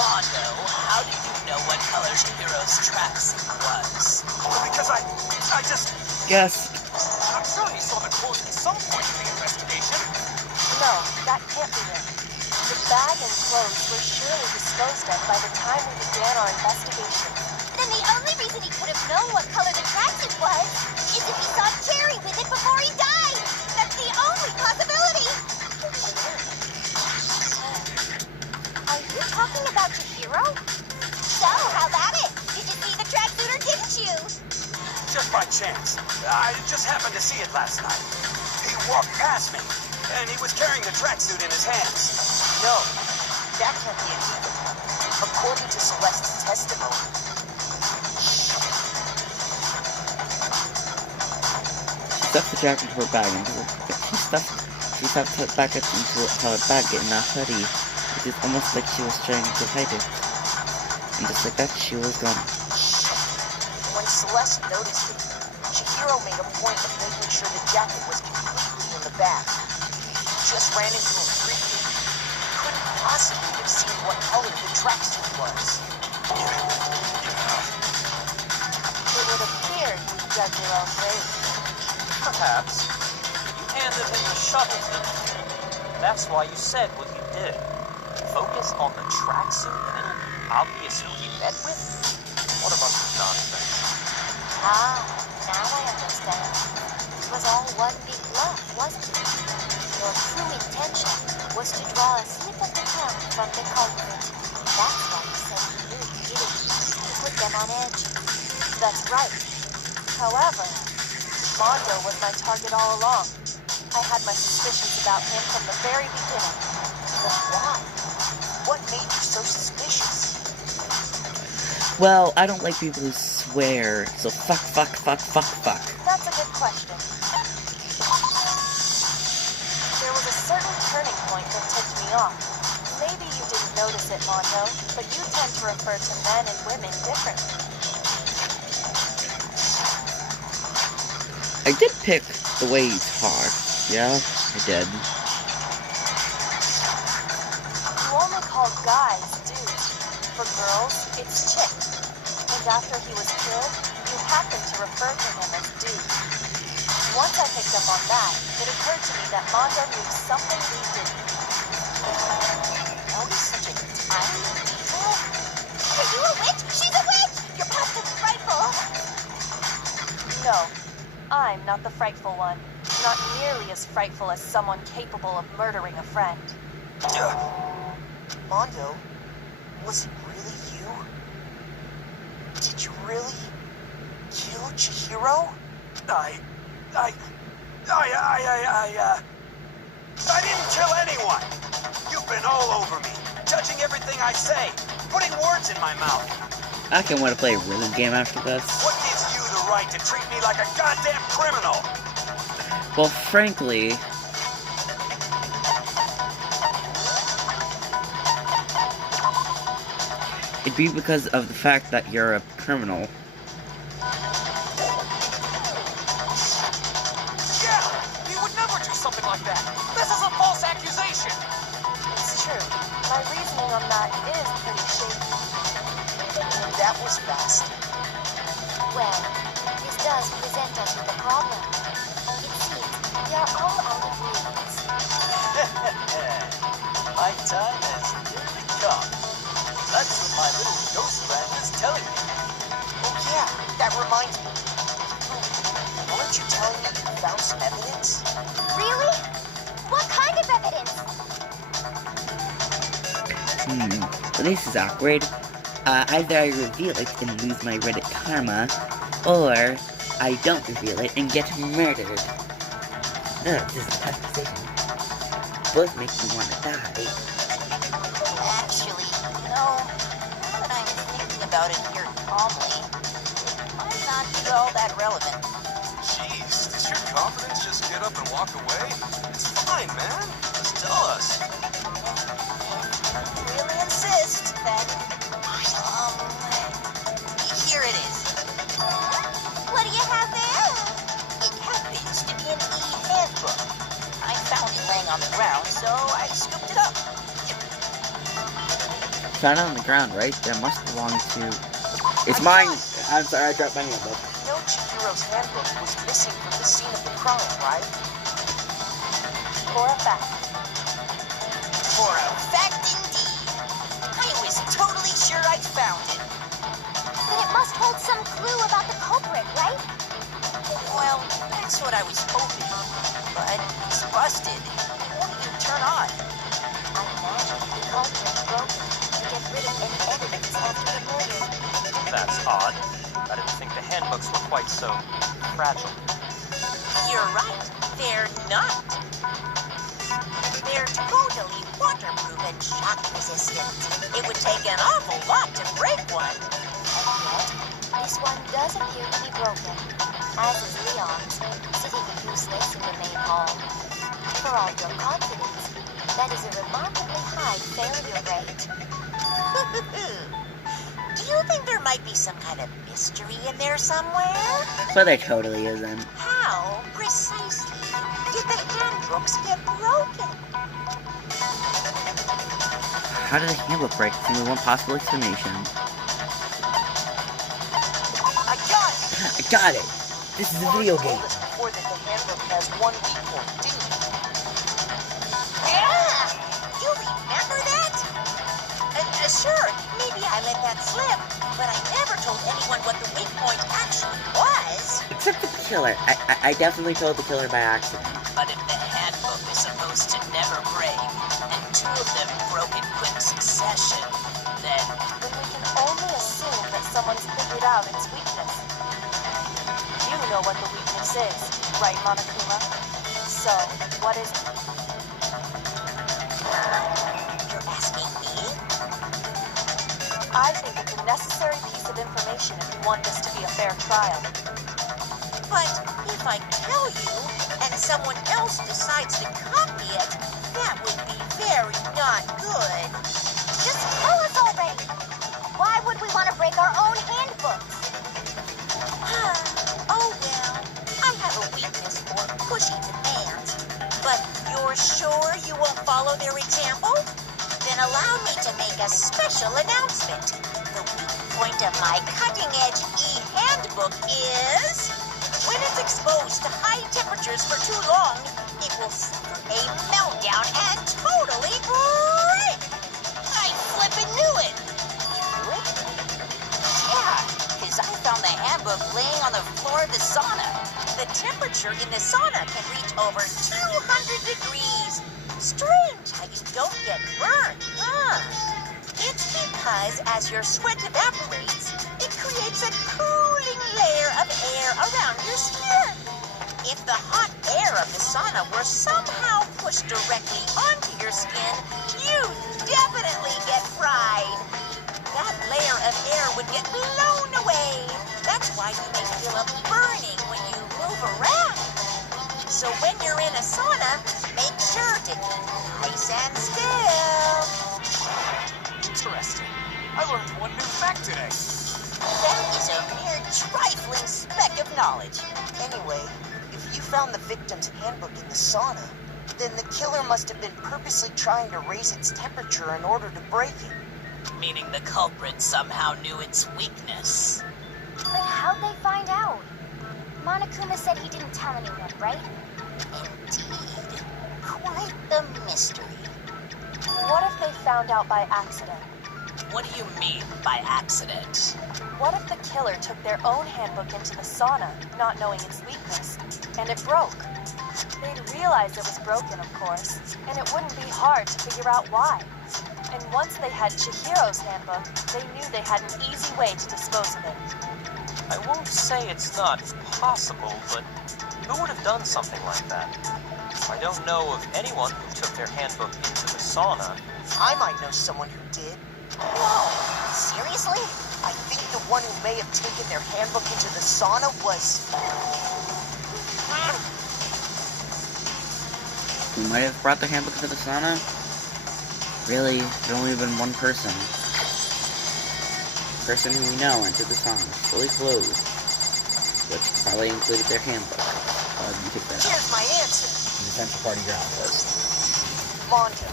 Mondo, how did you know what color Chihiro's tracksuit was? Because I just... yes. I'm sure he saw the clothes at some point in the investigation. No, that can't be it. The bag and clothes were surely disposed of by the time we began our investigation. Then the only reason he could have known what color the tracksuit was is if he saw Cherry with it before he died. That's the only possibility. Are you talking about Chihiro? So, how about it? Did you see the tracksuit or didn't you? Just by chance. I just happened to see it last night. He walked past me, and he was carrying the tracksuit in his hands. No, that can't be it either. According to Celeste's testimony, She stuffed the jacket into her bag and she stuffed her bag into her bag in a hurry. It is almost like she was trying to hide it. And just like that, she was gone. when Celeste noticed it, Chihiro made a point of making sure the jacket was completely in the bag. He just ran into him briefly. He couldn't possibly have seen what color the tracksuit was. It would appear you dug your own grave. Perhaps. You handed him the shovel, didn't you? That's why you said what you did. Focus on the tracksuit and it'll be obvious who he met with? What a bunch of nonsense. Ah, now I understand. It was all one big bluff, wasn't it? Your true intention was to draw a slip of the tongue from the culprit. That's why you said you knew you did it, to put them on edge. That's right. However, Mondo was my target all along. I had my suspicions about him from the very beginning. But why? What made you so suspicious? Well, I don't like people who swear, so fuck. That's a good question. There was a certain turning point that tipped me off. Maybe you didn't notice it, Mondo, but you tend to refer to men and women differently. I did pick the way you talk. Yeah, I did. You only call guys dudes. For girls, it's chick. And after he was killed, you happened to refer to him as dude. Once I picked up on that, it occurred to me that Mondo knew something we didn't. That was such a tiny detail. Are you a witch? She's a witch! You're busted frightful! No, I'm not the frightful one. Not nearly as frightful as someone capable of murdering a friend. Mondo, was it really you? Did you really kill Chihiro? I didn't kill anyone! You've been all over me, judging everything I say, putting words in my mouth. I can want to play a rhythm game after this. What gives you the right to treat me like a goddamn criminal? Well, frankly, it'd be because of the fact that you're a criminal. Yeah! He would never do something like that! This is a false accusation! It's true. My reasoning on that is pretty shaky. That was fast. Well, this does present us with a problem. It seems we are all out of leads. My time has nearly come. That's what my little ghost friend is telling me. Oh yeah, that reminds me. Weren't you telling me you found some evidence? Really? What kind of evidence? This is awkward. Either I reveal it and lose my Reddit karma, or I don't reveal it and get murdered. This is a tough decision. Both make me want to die. Actually, now that I'm thinking about it here calmly, it might not be all that relevant. Jeez, does your confidence just get up and walk away? It's fine, man. Just tell us. You really insist, then. Here it is. What do you have there? It happens to be an e-handbook. I found it laying on the ground, so I scooped it up. Found it on the ground, right? That must belong to... It's mine! I'm sorry, I dropped my handbook. You know Chihiro's handbook was missing from the scene of the crime, right? For a fact. For a fact indeed. I was totally sure I'd found it. Then it must hold some clue about the culprit, right? Well, that's what I was hoping. But it's busted. It won't even turn on. I imagine the culprit broke it to get rid of any evidence after the murder. That's odd. I didn't think the handbooks were quite so fragile. You're right. They're not. They're totally waterproof and shock resistant. It would take an awful lot to break one. This one does appear to be broken, as is Leon's, sitting useless in the main hall. For all your confidence, that is a remarkably high failure rate. Do you think there might be some kind of mystery in there somewhere? But there totally isn't. How precisely did the handbooks get broken? How did the handbook break? It's only one possible explanation. I got it! I got it! This is a You video already told game. us before that the handbook has one weak point, didn't you? Yeah! You remember that? Sure, maybe I let that slip, but I never told anyone what the weak point actually was. Except for the killer. I definitely told the killer by accident. But if the handbook is supposed to never break, and two of them broke in quick succession, then Then we can only assume that someone's figured out its weakness. You know what the weakness is, right, Monokuma? So, what is it? You're asking me? I think it's a necessary piece of information if you want this to be a fair trial. But if I tell you, and someone else decides to copy it, that would be very not good. Just tell us already. Why would we want to break our own handbooks? Oh well, I have a weakness for pushy demands. But you're sure you won't follow their example? Then allow me to make a special announcement. The weak point of my cutting-edge e-handbook is... when it's exposed to high temperatures for too long, it will suffer a meltdown and totally break! I flippin' knew it! You knew it? Yeah, because I found the handbook laying on the floor of the sauna. The temperature in the sauna can reach over 200 degrees. Strange how you don't get burned, huh? It's because as your sweat evaporates, it creates a cooling layer of air around your skin. If the hot air of the sauna were somehow pushed directly onto your skin, you'd definitely get fried. That layer of air would get blown away. That's why you may feel a burning when you move around. So when you're in a sauna, make sure to keep nice and still. Interesting. I learned one new fact today. That is a mere trifling speck of knowledge. Anyway, if you found the victim's handbook in the sauna, then the killer must have been purposely trying to raise its temperature in order to break it. meaning the culprit somehow knew its weakness. But how'd they find out? Monokuma said he didn't tell anyone, right? Indeed. Quite the mystery. What if they found out by accident? What do you mean by accident? What if the killer took their own handbook into the sauna, not knowing its weakness, and it broke? They'd realize it was broken, of course, and it wouldn't be hard to figure out why. And once they had Chihiro's handbook, they knew they had an easy way to dispose of it. I won't say it's not possible, but who would have done something like that? I don't know of anyone who took their handbook into the sauna. I might know someone who did. Whoa! Seriously? I think the one who may have taken their handbook into the sauna was... Who might have brought the handbook to the sauna? Really, there's only been one person. The person who we know entered the sauna, fully clothed, which probably included their handbook. You take that out. Here's my answer. The Central Party groundwork. Mondo,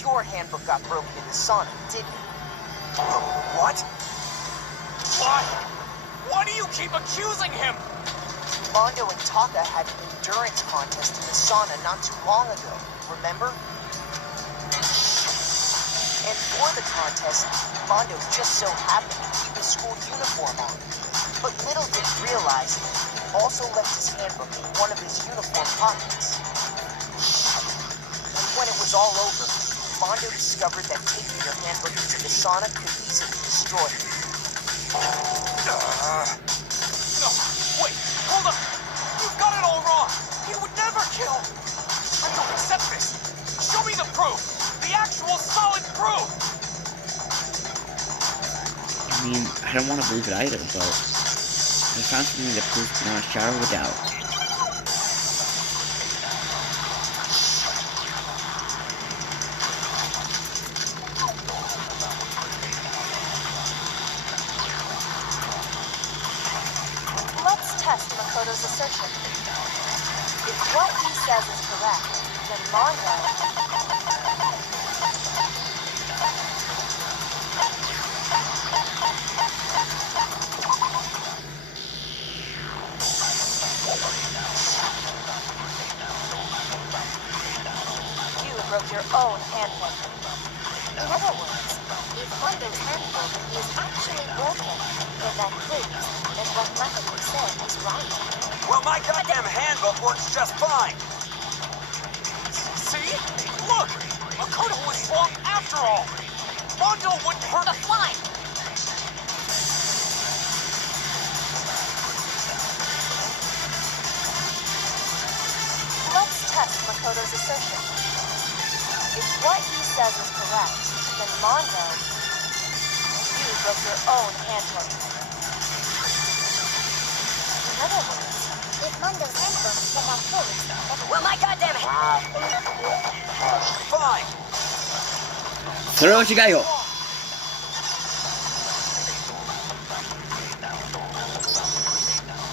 your handbook got broken in the sauna, didn't it? What? Why? Why do you keep accusing him? Mondo and Taka had an endurance contest in the sauna not too long ago, remember? And for the contest, Mondo just so happened to keep his school uniform on. But little did he realize that he also left his handbook in one of his uniform pockets. And when it was all over, Mondo discovered that taking your handbook into the sauna could easily destroy it. No, wait, hold up. You've got it all wrong. He would never kill. I don't accept this. Show me the proof. The actual solid proof. I mean, I don't want to believe it either, but I found something that proves beyond a shadow of a doubt. Let's test Makoto's assertion. If what he says is correct, then Mondo... own handbook. In other words, if Mondo's handbook is actually broken, then that proves that what Makoto said is right. Well, my goddamn handbook works just fine. See? Look! Makoto was wrong after all! Mondo wouldn't hurt a fly! Let's test Makoto's assertion. If what he says is correct, then Mondo, you broke your own handbook. In other words, if Mondo's handbook then that proves that... Well, my goddamn Fine. それは違いよ。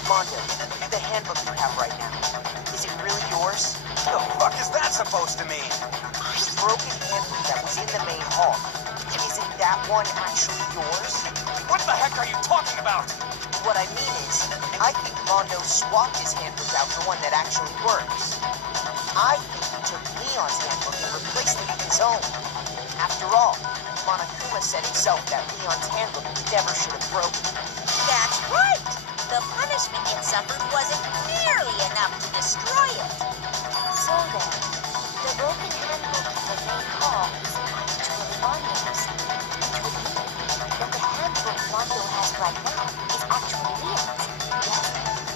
Mondo, the handbook you have right now, is it really yours? The fuck is that supposed to mean? The broken handbook that was in the main hall, isn't that one actually yours? What the heck are you talking about? What I mean is, I think Mondo swapped his handbook out for one that actually works. I think he took Leon's handbook and replaced it with his own. After all, Monokuma said himself that Leon's handbook never should have broken. That's right! The punishment it suffered wasn't nearly enough to destroy it. So then, the broken handbook in the main hall is actually Mondo's, which would mean that the handbook Mondo has right now is actually Leon's, yes?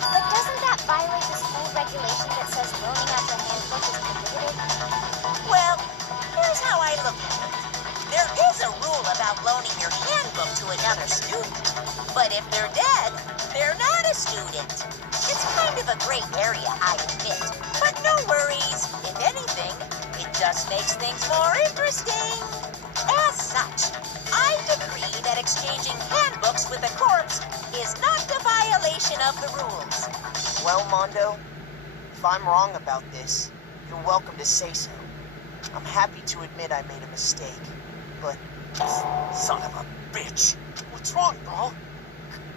But doesn't that violate the school regulation that says loaning out your handbook is prohibited? Well, here's how I look at it. There is a rule about loaning your handbook to another student. But if they're dead, they're not a student. It's kind of a gray area, I admit. But no worries. If anything, it just makes things more interesting. As such, I decree that exchanging handbooks with a corpse is not a violation of the rules. Well, Mondo, if I'm wrong about this, you're welcome to say so. I'm happy to admit I made a mistake, but... Son of a bitch! What's wrong, bro?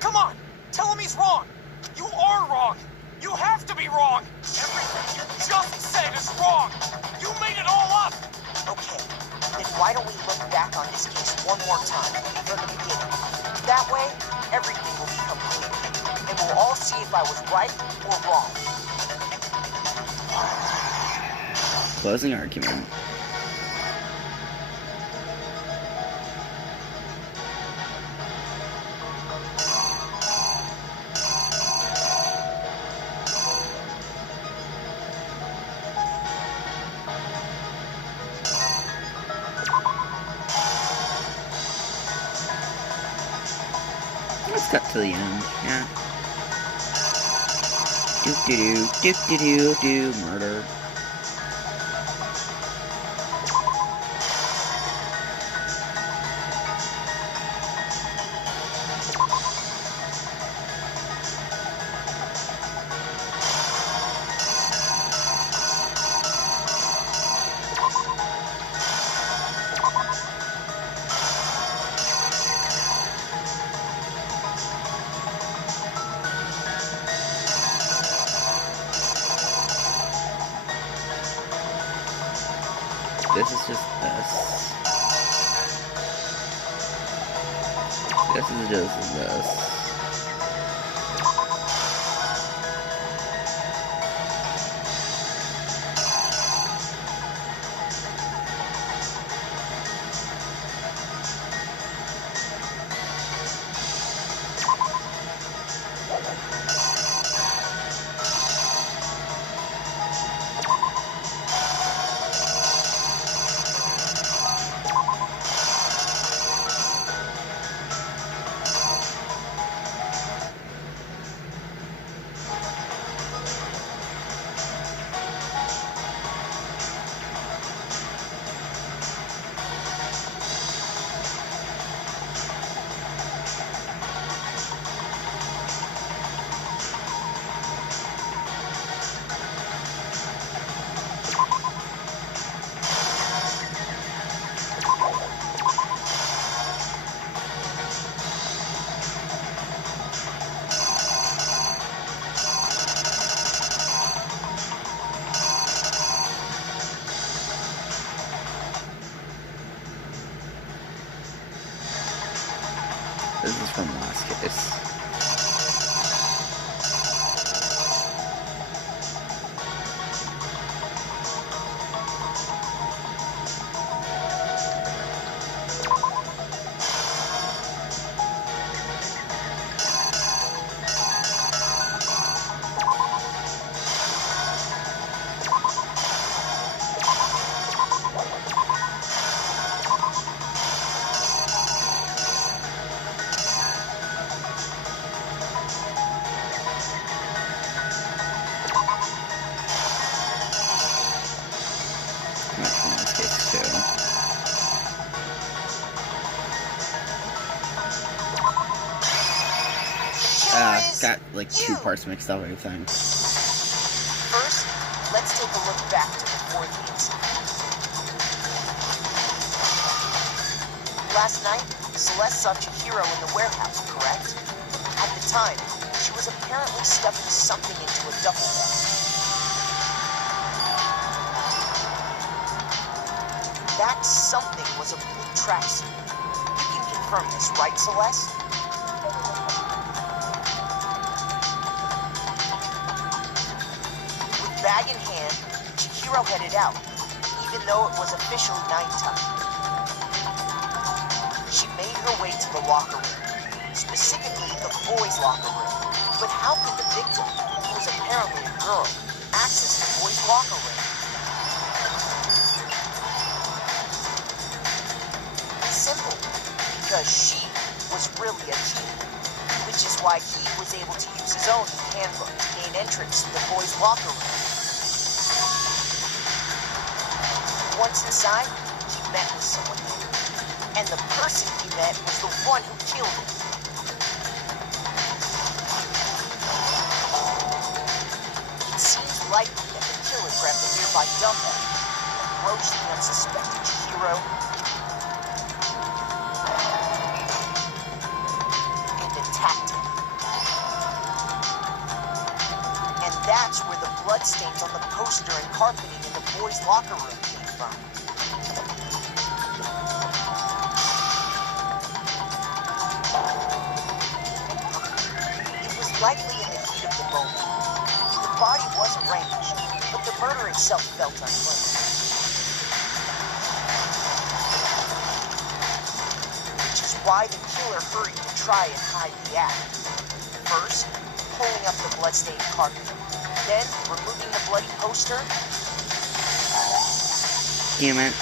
Come on! Tell him he's wrong! You are wrong! You have to be wrong! Everything you just said is wrong! You made it all up! Okay, then why don't we look back on this case one more time, from the beginning? That way, everything will become clear, and we'll all see if I was right or wrong. Closing argument. Let's cut to the end, yeah. Do, murder. This is just this. This is just this. This is from last case. Got like two parts mixed up, I think. First, let's take a look back to before the incident. Last night, Celeste saw Chihiro in the warehouse, correct? At the time, she was apparently stuffing something into a duffel bag. That something was a blue tracksuit. You can confirm this, right, Celeste? Bag in hand, Chihiro headed out, even though it was officially nighttime. She made her way to the locker room, specifically the boys' locker room. But how could the victim, who was apparently a girl, access the boys' locker room? Simple, because she was really a key, which is why he was able to use his own handbook to gain entrance to the boys' locker room. Once inside, he met with someone there. And the person he met was the one who killed him. It seems likely that the killer grabbed a nearby dumbbell, approached the unsuspecting Chihiro, and attacked him. And that's where the bloodstains on the poster and carpeting in the boys' locker room came from. It was likely in the heat of the moment. The body was arranged, but the murder itself felt unplanned. Which is why the killer hurried to try and hide the act. First, pulling up the bloodstained carpet, then removing the bloody poster. Damn it.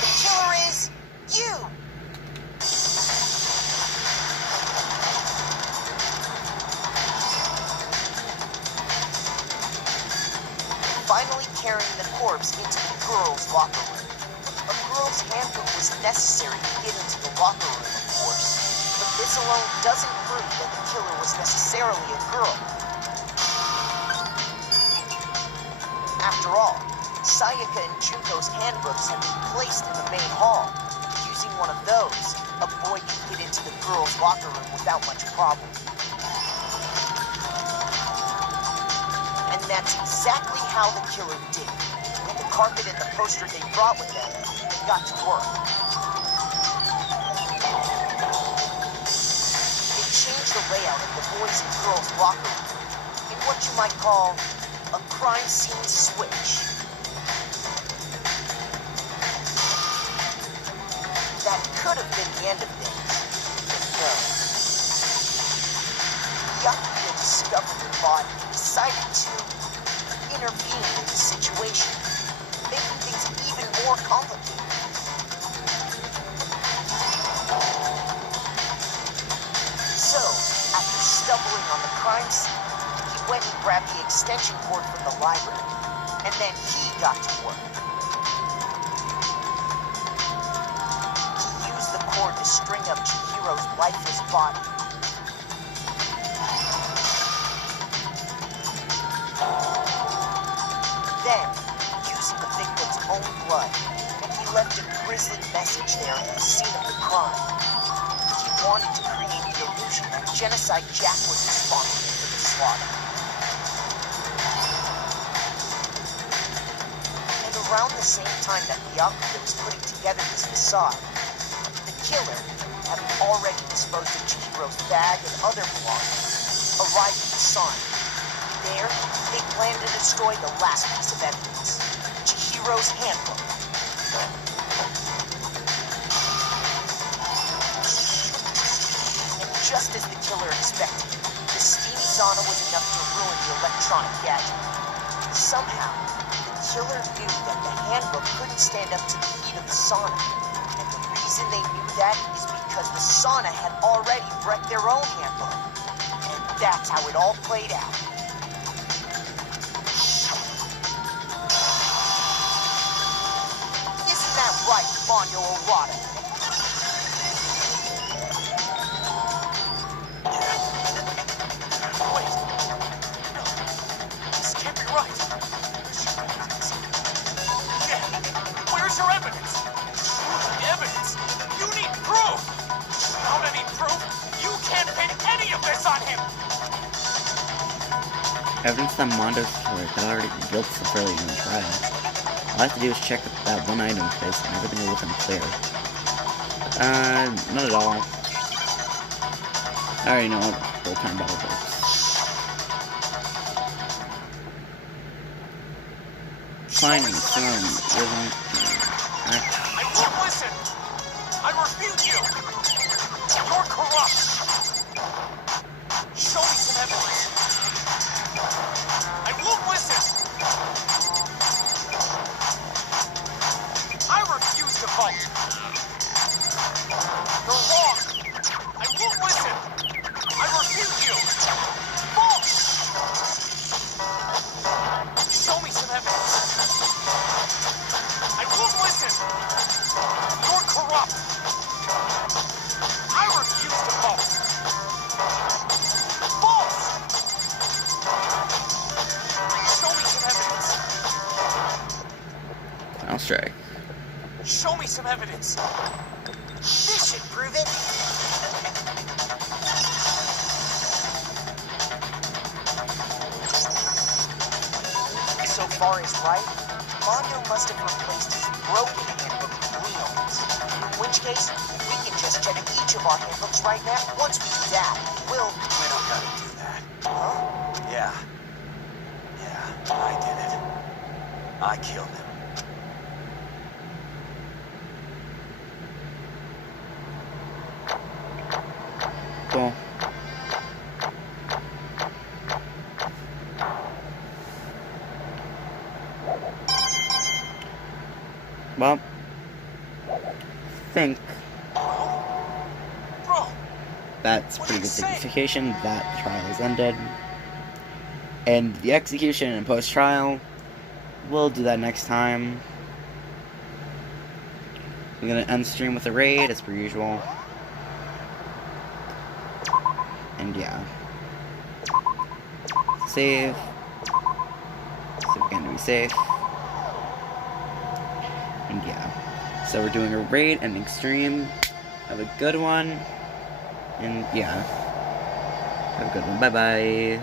The killer is you! Finally carrying the corpse into the girls' locker room. A girl's handbook was necessary to get into the locker room, of course. But this alone doesn't prove that the killer was necessarily a girl. After all, Sayaka and Junko's handbooks had been placed in the main hall. Using one of those, a boy could get into the girls' locker room without much problem. And that's exactly how the killer did it. With the carpet and the poster they brought with them, they got to work. The layout of the boys' and girls' locker room in what you might call a crime scene switch. That could have been the end of things, but no. Yakuya discovered the body and decided to intervene in the situation, making things even more complicated. So, after stumbling on the crime scene, he went and grabbed the extension cord from the library, and then he got to work. He used the cord to string up Chihiro's lifeless body. Then, using the victim's own blood, he left a grisly message there at the scene of the crime. He wanted to create the illusion that Genocide Jack was responsible for the slaughter. around the same time that Byakuya was putting together this facade, the killer, having already disposed of Chihiro's bag and other belongings, arrived at the sign. There, they planned to destroy the last piece of evidence, Chihiro's handbook. And just as the killer expected, the steamy sauna was enough to ruin the electronic gadget. Somehow, the killer knew that the handbook couldn't stand up to the heat of the sauna. And the reason they knew that is because the sauna had already wrecked their own handbook. And that's how it all played out. Isn't that right, Mondo Orada? Wait. No. This can't be right. Yeah. Where's your evidence? Evidence? You need proof! Without any proof, you can't pin any of this on him! Evidence that Mondo's killer had already built so early in the trial. All I have to do is check that one item place and everything will become clear. Not at all. I already know how full-time battle works. Finding some rhythm. I won't listen! I refute you! You're corrupt! Show me some evidence! I won't listen! I refuse to vote! You're wrong! I won't listen! I refute you! False! Show me some evidence! I won't listen! You're corrupt! I refuse to vote! False! Show me some evidence! I'll try. Show me some evidence! This should prove it. So far as right, Mondo must have replaced his broken handbook with Leon's. In which case, we can just check each of our handbooks right now. Once we do that, We don't gotta do that. Huh? Yeah. Yeah, I did it. I killed him. Cool. Well, I think Bro, that's pretty good signification. That trial is ended. And the execution and post-trial, we'll do that next time. I'm gonna end stream with a raid, as per usual. And yeah. Save. So we're gonna be safe. And yeah. So we're doing a raid ending stream. Have a good one. And yeah. Have a good one. Bye bye.